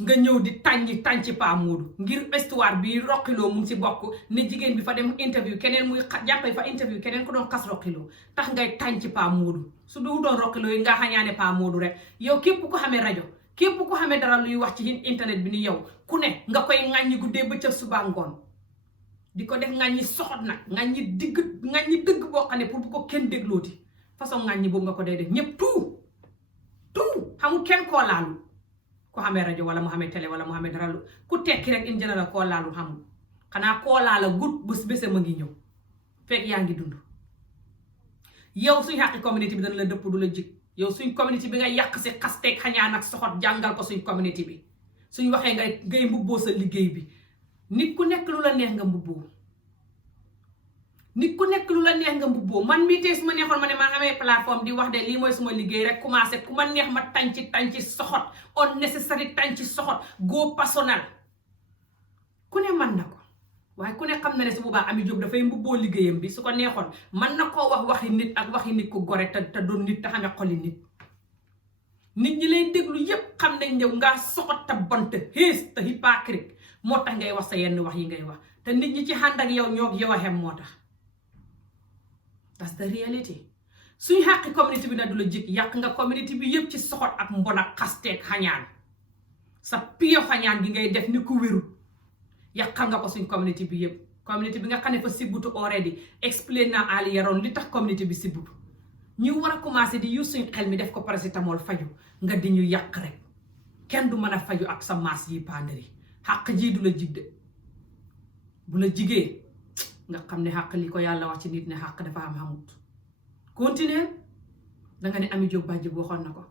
nga ñëw di tànci Pa Modou ngir histoire bi roqiloo mu ngi ci bokk ne jigéen bi fa dem interview keneen muy jàppee fa interview keneen ko doon xas roqiloo tax ngay tànci Pa Modou su du doon roqiloo yi nga xañaane Pa Modou rek yow képp ko xamee rajo képp ko xamee dara luy wax ci internet bi ni yow ku ne nga koy ŋàññi guddee bëccëg suba ngoon di ko def ŋàññi soxot nag ŋàññi dëgg boo xam ne pour bu ko kenn déglooti façon ŋàññi boobu nga ko dee def ñëpp tout xamul kenn koo laalu ko xamee rajo wala mu xamee télé wala mu xamee dara lu ku tekki rek in général koo laalu xamul xanaa koo laala gut bés ma ngi ñëw fekk yaa ngi dund yow suñ xàqi communauté bi dana la dëpp du la jig yow suñ communauté bi nga yàq si xasteeg xañaan ak soxot jàngal ko suñ communauté bi suñ waxee ngay mbubboo sa liggéey bi nit ku nekk lu la neex nga mbubboo man mii tey su ma neexoon ma ne maa xamee plateforme di wax de lii mooy suma liggéey rek commencé ku ma neex ma tànci soxot unnecessary tànci soxot go personnel ku ne man na ko waaye ku ne xam na ne su boobaa Ami Jobe dafay mbubboo liggéeyam bi su ko neexoon man na koo wax waxi nit ak waxi nit ku gore te doon nit te xamee xoli nit ñi lay déglu yépp xam nañ ñëw ngaa soxot te bon te xees te hypocrite moo tax ngay wax sa yenn wax yi ngay wax te nit ñi ci ànd ak yow ñoo yow a xem moo tax that's the reality suñ xàqi community bi na du la jik yàq nga community bi yëpp ci soxot ak mbon ak xasteeg xañaan sa piyo xañaan gi ngay def ni ku wéru yàqal nga ko suñ community bi yëpp community bi nga xam ne fa sibbutu already explain naa ali yaroon li tax community bi sibbutu ñu war a commencé di use suñ xel mi def ko paracétamol faju nga di ñu yàq rek kenn du mën a faju ak sa maas yi pandari xàq ji du la jig de bu la jigee nga xam ne xàq li ko yàlla wax ci nit ne xàq dafa am xamut continuer danga ne Ami Jobe bàjjo bu waxoon na ko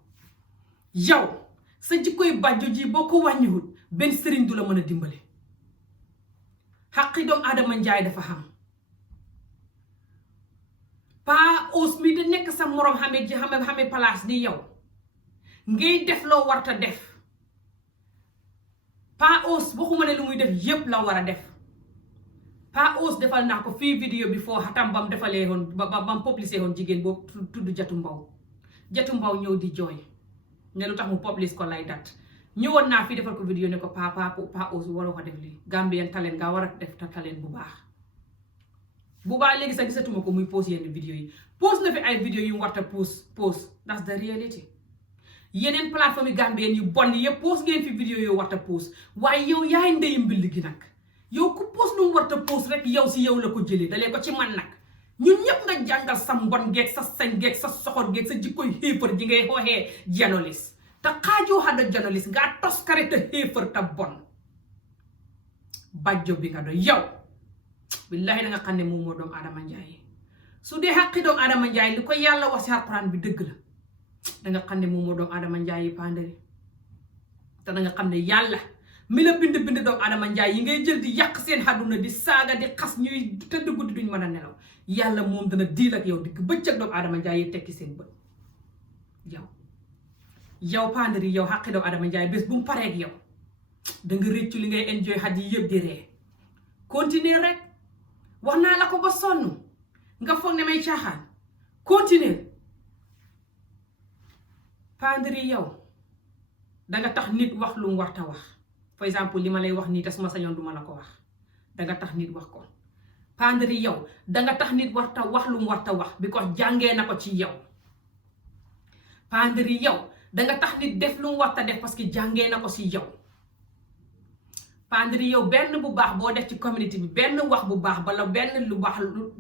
yow sa jikkoy bàjjo ji boo ko wàññiwut benn sëriñ du la mën a dimbale xàqi doomu aadama njaay dafa xam Pa Ous mi di nekk sa morom xame place ni yow ngay def loo warta def. Pa Ous waxuma ne lu muy def yépp la war a def. Pa Ous defal naa ko fii vidéo bi foo xatam bam defalee woon bam publicé woon jigéen boobu tudd Jatu Mbaw ñëw di jooy ne lu tax mu publish ko lay dat ñëwoon naa fii defal ko vidéo ne ko Pa Ous waroo ko def lii Gambian Talents nga war a def talent bu baax léegi sax gisatuma ko muy post yenn vidéo yi post na fi ay vidéo yu mu warta post that's the reality. yeneen plateforme yi Gambien yu bon yëpp post ngeen fi vidéo yoo warta post waaye yow yaay ndeyu mbill gi nag yow ku post lu mu warta post rek yow si yow la ko jëlee dalee ko ci man nag ñun ñëpp nga jàngal sa mbon geeg sa sañ geeg sa soxor geeg sa jikkoy xéefar ji ngay xooxee journalist te xaajoo xadda journalist ngaa toskare te xéefar te bon bàjjo bi nga doon yow billahi na nga xam ne moom moo doomu Adama Njaay su dee xaqi doomu Adama Njaay li ko yàlla wax si Alxuraan bi dëgg la danga xam ne moom moo doomu Adama Njaay yi pandari te danga xam ne yàlla mi la bind doomu Adama Njaay yi ngay jël di yàq seen àdduna di saaga di xas ñuy tëdd guddi duñ mën a nelaw yàlla moom dana diil ak yow digg bëccëg doomu Adama Njaay yi tekki seen bët yow pandari yow xaqi doomu Adama Njaay bés bu mu pareeg yow danga rëccu li ngay enjoy xat yi yëpp di ree continuer rek wax naa la ko ba sonn nga foog ne may caaxaan continuer pandari yow danga tax nit wax lu mu warta wax par exemple li ma lay wax nii te suma sañoon duma la ko wax danga tax nit wax ko pandari yow danga tax nit warta wax lu mu warta wax because jàngee na ko ci yow pandari yow danga tax nit def lu mu warta def parce que jàngee na ko ci yow pandari yow benn bu baax boo def ci community bi benn wax bu baax bala benn lu baax lu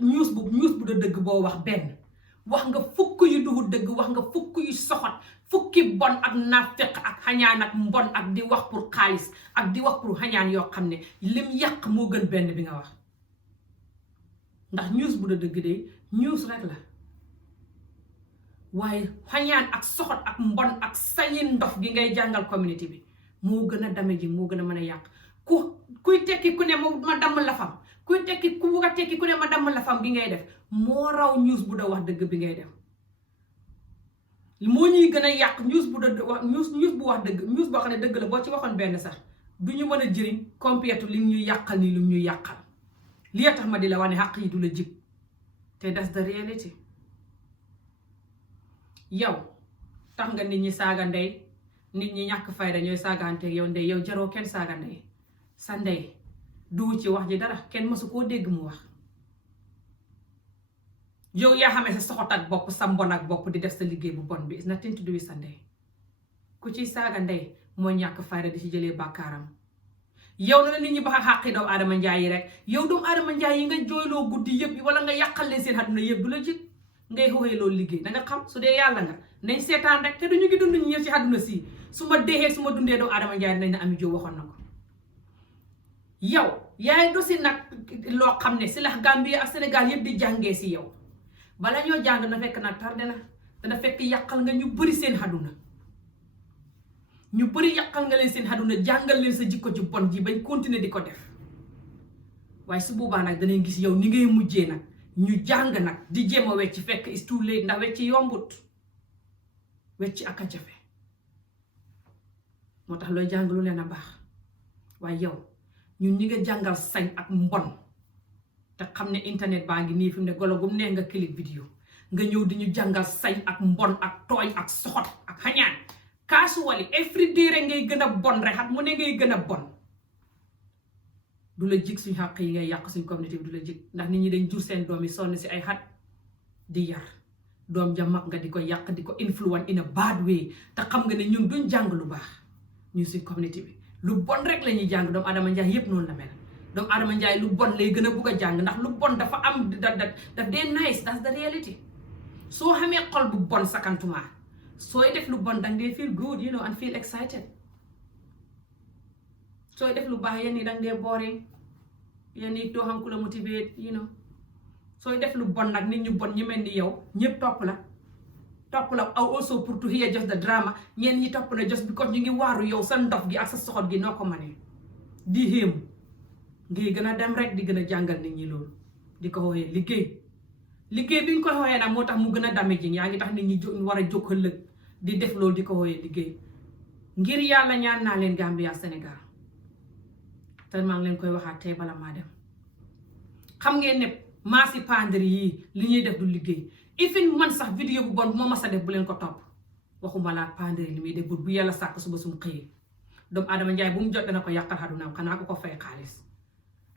news bu da dëgg boo wax benn wax nga fukk yu duhu dëgg wax nga fukk yu soxot fukki bon ak naafeq ak xañaan ak mbon ak di wax pour xaalis ak di wax pour xañaan yoo xam ne lim yàq moo gën benn bi nga wax ndax news bu da dëgg de news rek la waaye xañaan ak soxot ak mbon ak sañin ndox gi ngay jàngal community bi moo gën a dame ji moo gën a mën a yàq kuy tekki ku ne ma damm la fam kuy tekki ku bugg a tekki ku ne ma damm la fam bi ngay def moo raw news bu da wax dëgg bi ngay def moo ñuy gën a yàq news bu da wax news bu wax dëgg news boo xam ne dëgg la boo ci waxoon benn sax du ñu mën a jëriñ compétu li ñuy yàqal nii lu ñuy yàqal li tax ma di la wax ne xàq yi du la jib te that's the reality yow tax nga nit ñi saaga ndey nit ñi ñàkk fayda ñooy saagaante yow ndey yow jaroo kenn saaga ndey sa ndey du ci wax ji dara kenn mësu koo dégg mu wax yow yaa xamee sa soxot ak bopp sa mbon ak bopp di def sa liggéey bu bon bi it's nothing to do with sa ndey ku ciy saaga ndey moo ñàkk fayda di ci jëlee bàkkaaram yow na la nit ñi baxa xàqi doomu Adama Njaay yi rek yow doomu Adama Njaay yi nga jooyloo guddi yëpp wala nga yàqal leen seen àdduna yëpp du la jig ngay xooxee loolu liggéey da nga xam su dee yàlla nga nañ seetaan rek te duñu ngi dund ñu ñëw ci àdduna si su ma deexee su ma dundee doomu Adama Njaay nañ na Ami Jobe waxoon na ko yow yaay dosi nag loo xam ne si la Gambie ak Sénégal yëpp di jàngee si yow bala ñoo jàng na fekk nag tardé na dana fekk yàqal nga ñu bëri seen àdduna ñu bëri yàqal nga leen seen àdduna jàngal leen sa jikko ju bon ji bañ continuer di ko def waaye su boobaa nag danañ gis yow ni ngay mujjee nag ñu jàng nag di jéem a wecc fekk is too late ndax wecc yombut wecc ak a jafe moo tax looy jàng lu leen a baax waaye yow ñun ñi nga jàngal sañ ak mbon te xam ne internet baa ngi nii fi mu ne golo gum neex nga click vidéo nga ñëw di ñu jàngal sañ ak mbon ak tooñ ak soxot ak xañaan casually every day rek ngay gën a bon rek xam mu ne ngay gën a bon du la jig suñ xàq yi ngay yàq suñ communauté bi du la jig ndax nit ñi dañ jur seen doom yi sonn si ay xat di yar doom ja mag nga di ko yàq di ko influence in a bad way te xam nga ne ñun duñ jàng lu baax ñun suñ communauté bi lu bon rek la ñuy jàng doomu Adama Njaay yépp noonu la mel doomu Adama Njaay lu bon lay gën a bugg a jàng ndax lu bon dafa am daf dee nice that's the reality soo xamee xol bu bon sakantuma sooy def lu bon danga dee feel good you know and feel excited sooy def lu baax yenn yi danga dee boring yenn yi doo xam ku la motivate you know sooy def lu bon nag nit ñu bon ñu mel ni yow ñëpp topp la also pour to hear just the drama ñenn ñi topp na just because ñu ngi waaru yow sa ndof gi ak sa soxot gi noo ko mënee di xéemu ngay gën a dem rek di gën a jàngal nit ñi loolu di ko woowee liggéey liggéey bi ñu koy xooyee nag moo tax mu gën a damaging yaa ngi tax nit ñi war a jóg ëllëg di def loolu di ko xooyee liggéey ngir yàlla ñaan naa leen Gambia Sénégal te maa ngi leen koy waxaat tey bala maa dem xam ngeen ne maasi pandri yii li ñuy def du liggéey ifin man sax vidéo bu bon bu ma mas a def bu leen ko topp waxuma laa pandri li muy def bu yàlla sàkk suba sumu xëyee doomu Adama Njaay bu mu jot dana ko yàqal xadunaam xanaa ko fay xaalis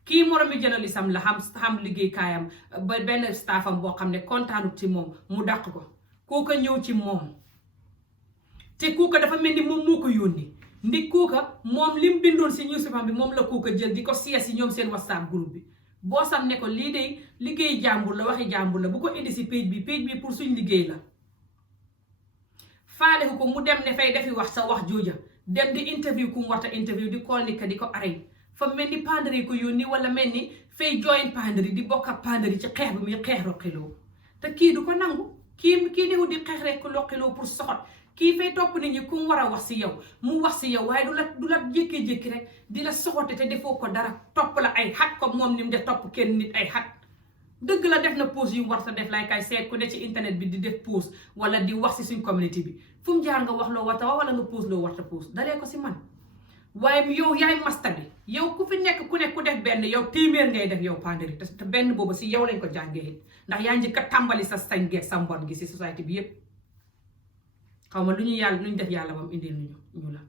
kii moromi journalisme la xam liggéey kaayam ba benn staffam boo xam ne kontaanut ci moom mu dàq ko kooka ñëw ci moom te kooka dafa mel ni moom moo ko yónni ndi kooka moom lim bindoon si newspaper bi moom la kooka jël di ko siya si ñoom seen whatsapp groupe bi boo sam ne ko lii de liggéey jàmbur la waxi jàmbur la bu ko indi si page bi pour suñ liggéey la faale ko mu dem ne fay defi wax sa wax jooja dem di interview ku mu waxta interview di call ni ka di ko arrêt fa mel ni pandari ko yónni wala mel ni fay join pandari di bokk ak pandari ci xeex bi muy xeex roqiloo te kii du ko nangu kii newu di xeex rek roqiloo pour soxot kii fay topp nit ñi ku mu war a wax si yow mu wax si yow waaye du la jékki-jékki rek di la soxote te defoo ko dara topp la ay xat comme moom ni mu def topp kenn nit ay xat dëgg la def na pause yu mu war sa def lay kay seet ku ne ci internet bi di def pause wala di wax si suñ community bi fu mu jaar nga wax loo warta wax wala nga pause loo warta pause dalee ko si man waaye yow yaay masta bi yow ku fi nekk ku def benn yow téeméer ngay def yow pandari te benn boobu si yow lañ ko jàngee ndax yaa njëkk a tàmbali sa sañ geeg sa mbon gi si société bi yépp xaw ma lu ñu def yàlla moom indil ñu la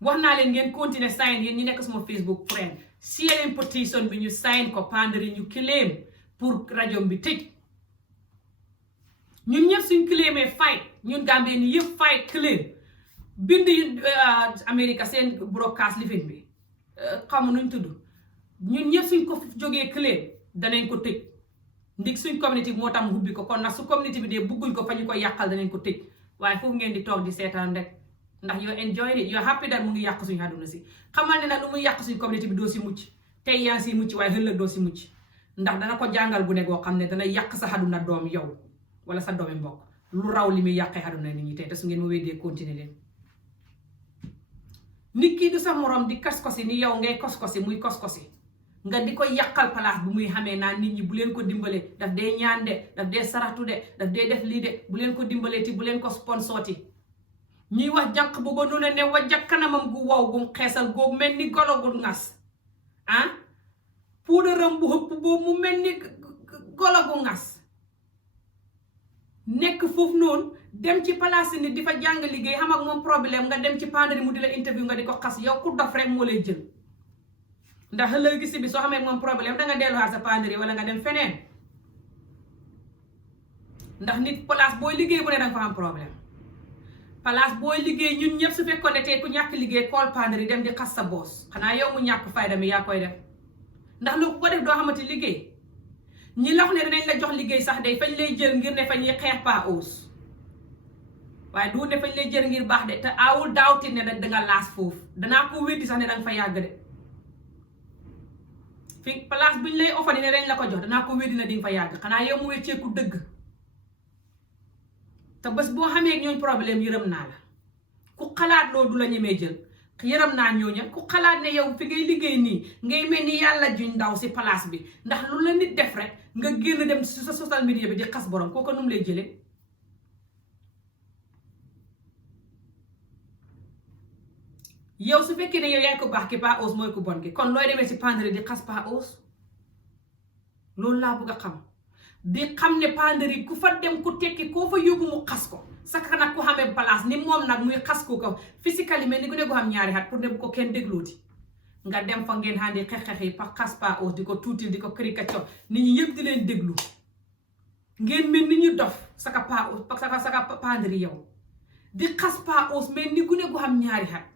wax naa leen ngeen continuer sign yéen ñi nekk suma Facebook friend si leen pétition bi ñu sign ko pandari ñu claim pour rajo bi tëj ñun ñëpp suñ claimee fight ñun Gambie ni yëpp fight claim bind America seen broadcast living bi xamu nuñ tudd ñun ñëpp suñ ko jógee claim danañ ko tëj ndig suñ community bi moo tax mu ubbi ko kon nag su community bi dee bugguñ ko fa ñu ko yàqal danañ ko tëj waaye foofu ngeen di toog di seetaan rek ndax yoo enjoy it yoo happy daal mu ngi yàq suñu àdduna si xamal ne nag lu muy yàq suñ community bi doo si mucc tey yaa si mucc waaye ëllëg doo si mucc ndax dana ko jàngal gune goo xam ne dana yàq sa àdduna doom yow wala sa doomi mbokk lu raw li muy yàqee àdduna nit ñi tey te su ngeen ma weddee continuer leen nit kii du sa morom di koskosi ni yow ngay koskosi muy koskosi nga di ko yàqal place bu muy xamee naan nit ñi bu leen ko dimbalee daf dee ñaan de daf dee saratu de daf dee def lii de bu leen ko dimbalee ti bu leen ko sponsorti ñuy wax jànq booba noonu ne wajja kanamam gu wow gum xeesal googu mel ni golo gu ngas puudaram bu hëpp boobu mu mel ni golo gu ngas nekk foofu noonu dem ci place nit di fa jàng liggéey xam ak moom problème nga dem ci pandari mu di la interview nga di ko xas yow ku dof rek moo lay jël ndax ëllëg si bi soo xamee moom problème danga delluwaat sa pandari wala nga dem feneen ndax nit place booy liggéey bu ne danga fa am problème place booy liggéey ñun ñëpp su fekkoon ne tey ku ñàkk liggéey kool pandari dem di xas sa boos xanaa yow mu ñàkk fayda mi yaa koy def ndax lu ko def doo xamante liggéey ñi la wax ne danañ la jox liggéey sax day fañ lay jël ngir ne fa ñuy xeex pa aus waaye du ne fañ lay jël ngir baax de te awul daawti ne danga laas foofu danaa ko weddi sax ne danga fa yàgg de fi place buñ lay offani ne dañ la ko jox danaa ko weddi na dinga fa yàgg xanaa yow mu wecceeku dëgg te bés boo xamee ak ñooñ problème yërëm naa la ku xalaat loolu du la ñemee jël yërëm naa ñooña ku xalaat ne yow fi ngay liggéey nii ngay mel ni yàlla juñ ndaw si place bi ndax lu la nit def rek nga génn dem si sa social media bi di xas borom kooku nu mu lay jëlee yow su fekkee ne yow yaay ko baax ki pa aus mooy ko bon ki kon looy demee si pandari di xas pa aus loolu laa bëgg a xam di xam ne pandari ku fa dem ku tekki koo fa yóbbu mu xas ko saka nag ku xamee place ni moom nag muy xas ko ko physically mel ni ku ne ko xam ñaari at pour ne bu ko kenn déglooti nga dem fa ngeen xandi xex-xex yi pa xas pa aus di ko tuutil di ko caricature nit ñi yëpp di leen déglu ngeen mel ni ñu dof saka pa aus saka pandari yow di xas pa aus mel ni ku ne ko xam ñaari at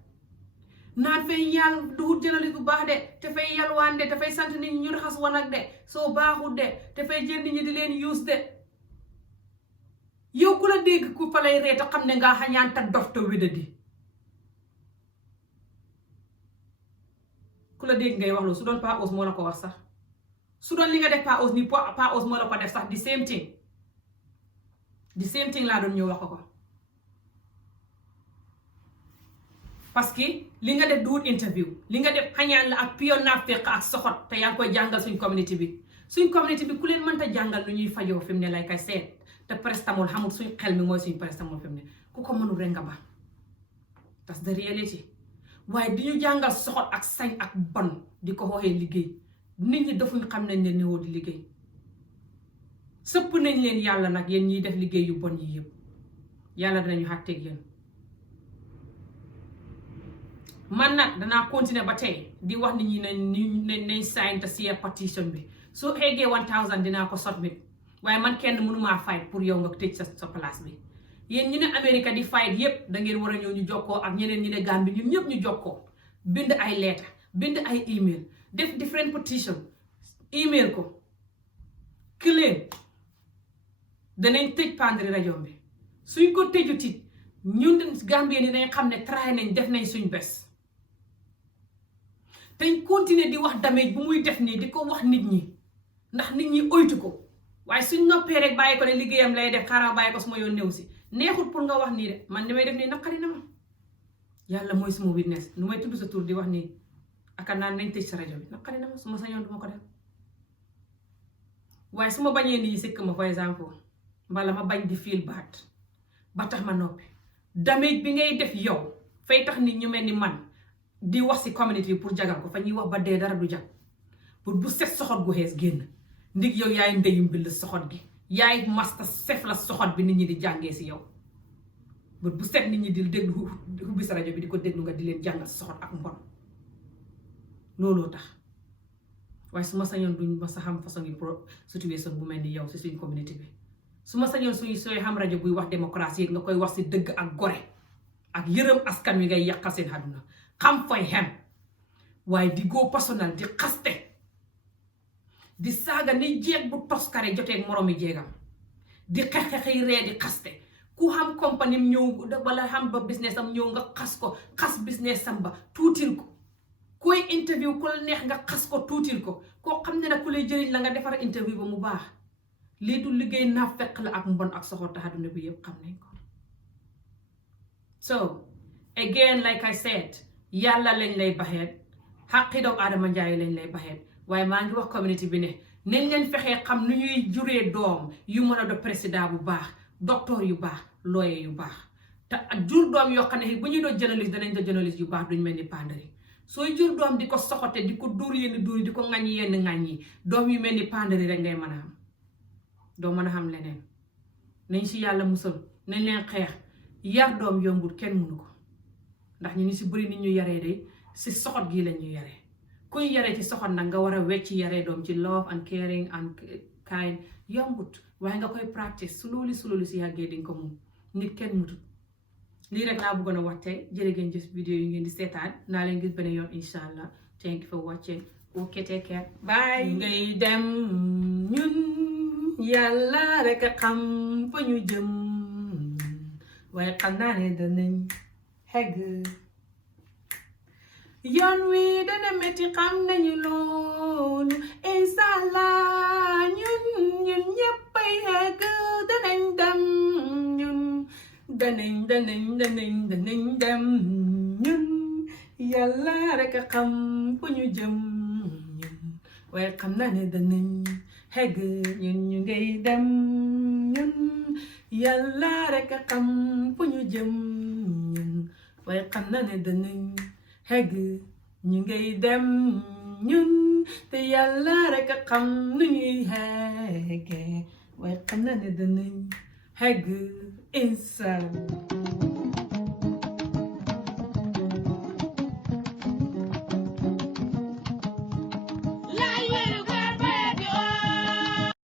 naan fay yàlla duhut journaliste bu baax de te fay yalwaan de te fay sant nit ñi ñu raxas wanag de soo baaxut de te fay jël nit ñi di leen use de yow ku la dégg ku fa lay ree te xam ne nga xañaan ta dof te wédadi ku la dégg ngay wax loolu su doon pa aus moo la ko wax sax su doon li nga def pa aus ni pa aus moo la ko def sax di same thing laa doon ñëw wax ko parce que li nga def duwut interview li nga def xañaan la ak pion naafeq ak soxot te yaa ngi koy jàngal suñ community bi suñ communauté bi ku leen mënta jàngal nu ñuy fajoo fi mu ne lay kay seet te paracetamol xamul suñ xel mi mooy suñ paracetamol fi mu ne ku ko mënul rek nga ba that's the reality waaye di ñu jàngal soxot ak sañ ak bon di ko xooxee liggéey nit ñi defuñ xam nañ ne néewoo di liggéey sëpp nañ leen yàlla nag yéen ñiy def liggéey yu bon yi yëpp yàlla dinañu xàtteeg yéen man nag danaa continuer ba tey di wax nit ñi nañ sign te signer petition bi soo xeegee 1000 dinaa ko submit waaye man kenn mënumaa fight pour yow nga tëj sa place bi yéen ñu ne Amérique di fight yépp da ngeen war a ñëw ñu jokkoo ak ñeneen ñi ne Gambie ñun ñëpp ñu jokkoo bind ay letter bind ay email def different petition email ko claim danañ tëj Panderi rajo bi suñ ko tëju tit ñun Gambie ni dañ xam ne try nañ def nañ suñ bés teñ continuer di wax damage bu muy def nii di ko wax nit ñi ndax nit ñi oytu ko waaye suñ noppee rek bàyyi ko ne liggéeyam lay def xaaral bàyyi ko suma yoon néew si neexut pour nga wax nii de man li may def nii naqari na ma yàlla mooy suma witness nu may tudd sa tur di wax nii aka naan nañ tëj sa rajo bi naqari na ma suma sañoon duma ko def waaye su ma bañee nii sikk ma for exemple mbala ma bañ di feel bad ba tax ma noppi damage bi ngay def yow fay tax nit ñu mel ni man di wax si community bi pour jagal ko fa ñuy wax ba dee dara du jag pour bu set soxot gu xees génn ndig yow yaay ndeyum bi la soxot gi yaay masta sef la soxot bi nit ñi di jàngee si yow bu set nit ñi di déglu ubbi sa rajo bi di ko déglu nga di leen jàngal soxot ak mbon looloo tax waaye su ma sañoon duñ ma sa xam façon yi pro situation bu mel ni yow si suñ community bi su ma sañoon sooy xam rajo buy wax démocratie nga koy wax si dëgg ak gore ak yërëm askan wi ngay yàqal seen àdduna xam fay xem waaye di go personnel di xaste di saaga ni jeeg bu toskare joteeg moroomi jeegam di xeexi ree di xaste ku xam compagnie am ñëw wala xam ba business am ñëw nga xas ko xas business am ba tuutil ko koy interview ku la neex nga xas ko tuutil ko koo xam ne nag ku lay jëriñ la nga defar interview ba mu baax lii du liggéey naa fekk la ak mbon ak soxor tax àdduna bi yëpp xam nañ ko so again like I said yàlla lañ lay baxeet xaqi doomu aadama njaay lañ lay baxeet waaye maa ngi wax community bi ne nañ leen fexee xam nu ñuy juree doom yu mën a do président bu baax docteur yu baax lawyer yu baax te ak jur doom yoo xam ne bu ñuy doon journaliste danañ doon journaliste yu baax duñ mel ni Panderi sooy jur doom di ko soxote di ko dóor yenn dóor yi di ko ŋaññi yenn ŋaññi doom yu mel ni Panderi rek ngay mën a xam doo mën a xam leneen nañ si yàlla musal nañ leen xeex yar doom yombul kenn mënu ko ndax ñu si bëri nit ñu yaree day si soxot gii lañ ñu yaree kuy yaree ci soxot nag nga war a wecc yaree doom ci love and caring and kind yombut waaye nga koy practice su loolu si yàggee di nga ko mun nit kenn mutut lii rek laa bëggoon a wax tey jërë ngeen jëf vidéo yi ngeen di seetaan naa leen gis beneen yoon incha allah thank you for watching ok take care bye ngay dem ñun yàlla rek a xam fa ñu jëm waaye xam naa ne danañ xegg yoon wi dana metti xam nañu loolu incha allah ñun ñëppay xegg danañ dem ñun danañ dem ñun yàlla rek a xam fu ñu jëm ñun waaye xam naa ne danañ xegg ñun ñu ngay dem ñun yàlla rek a xam fu ñu jëm ñun waaye xam naa ne danañ xegg ñu ngay dem ñun te yàlla rek a xam nu ñuy xegge waaye xam naa ne danañ xegg inshallah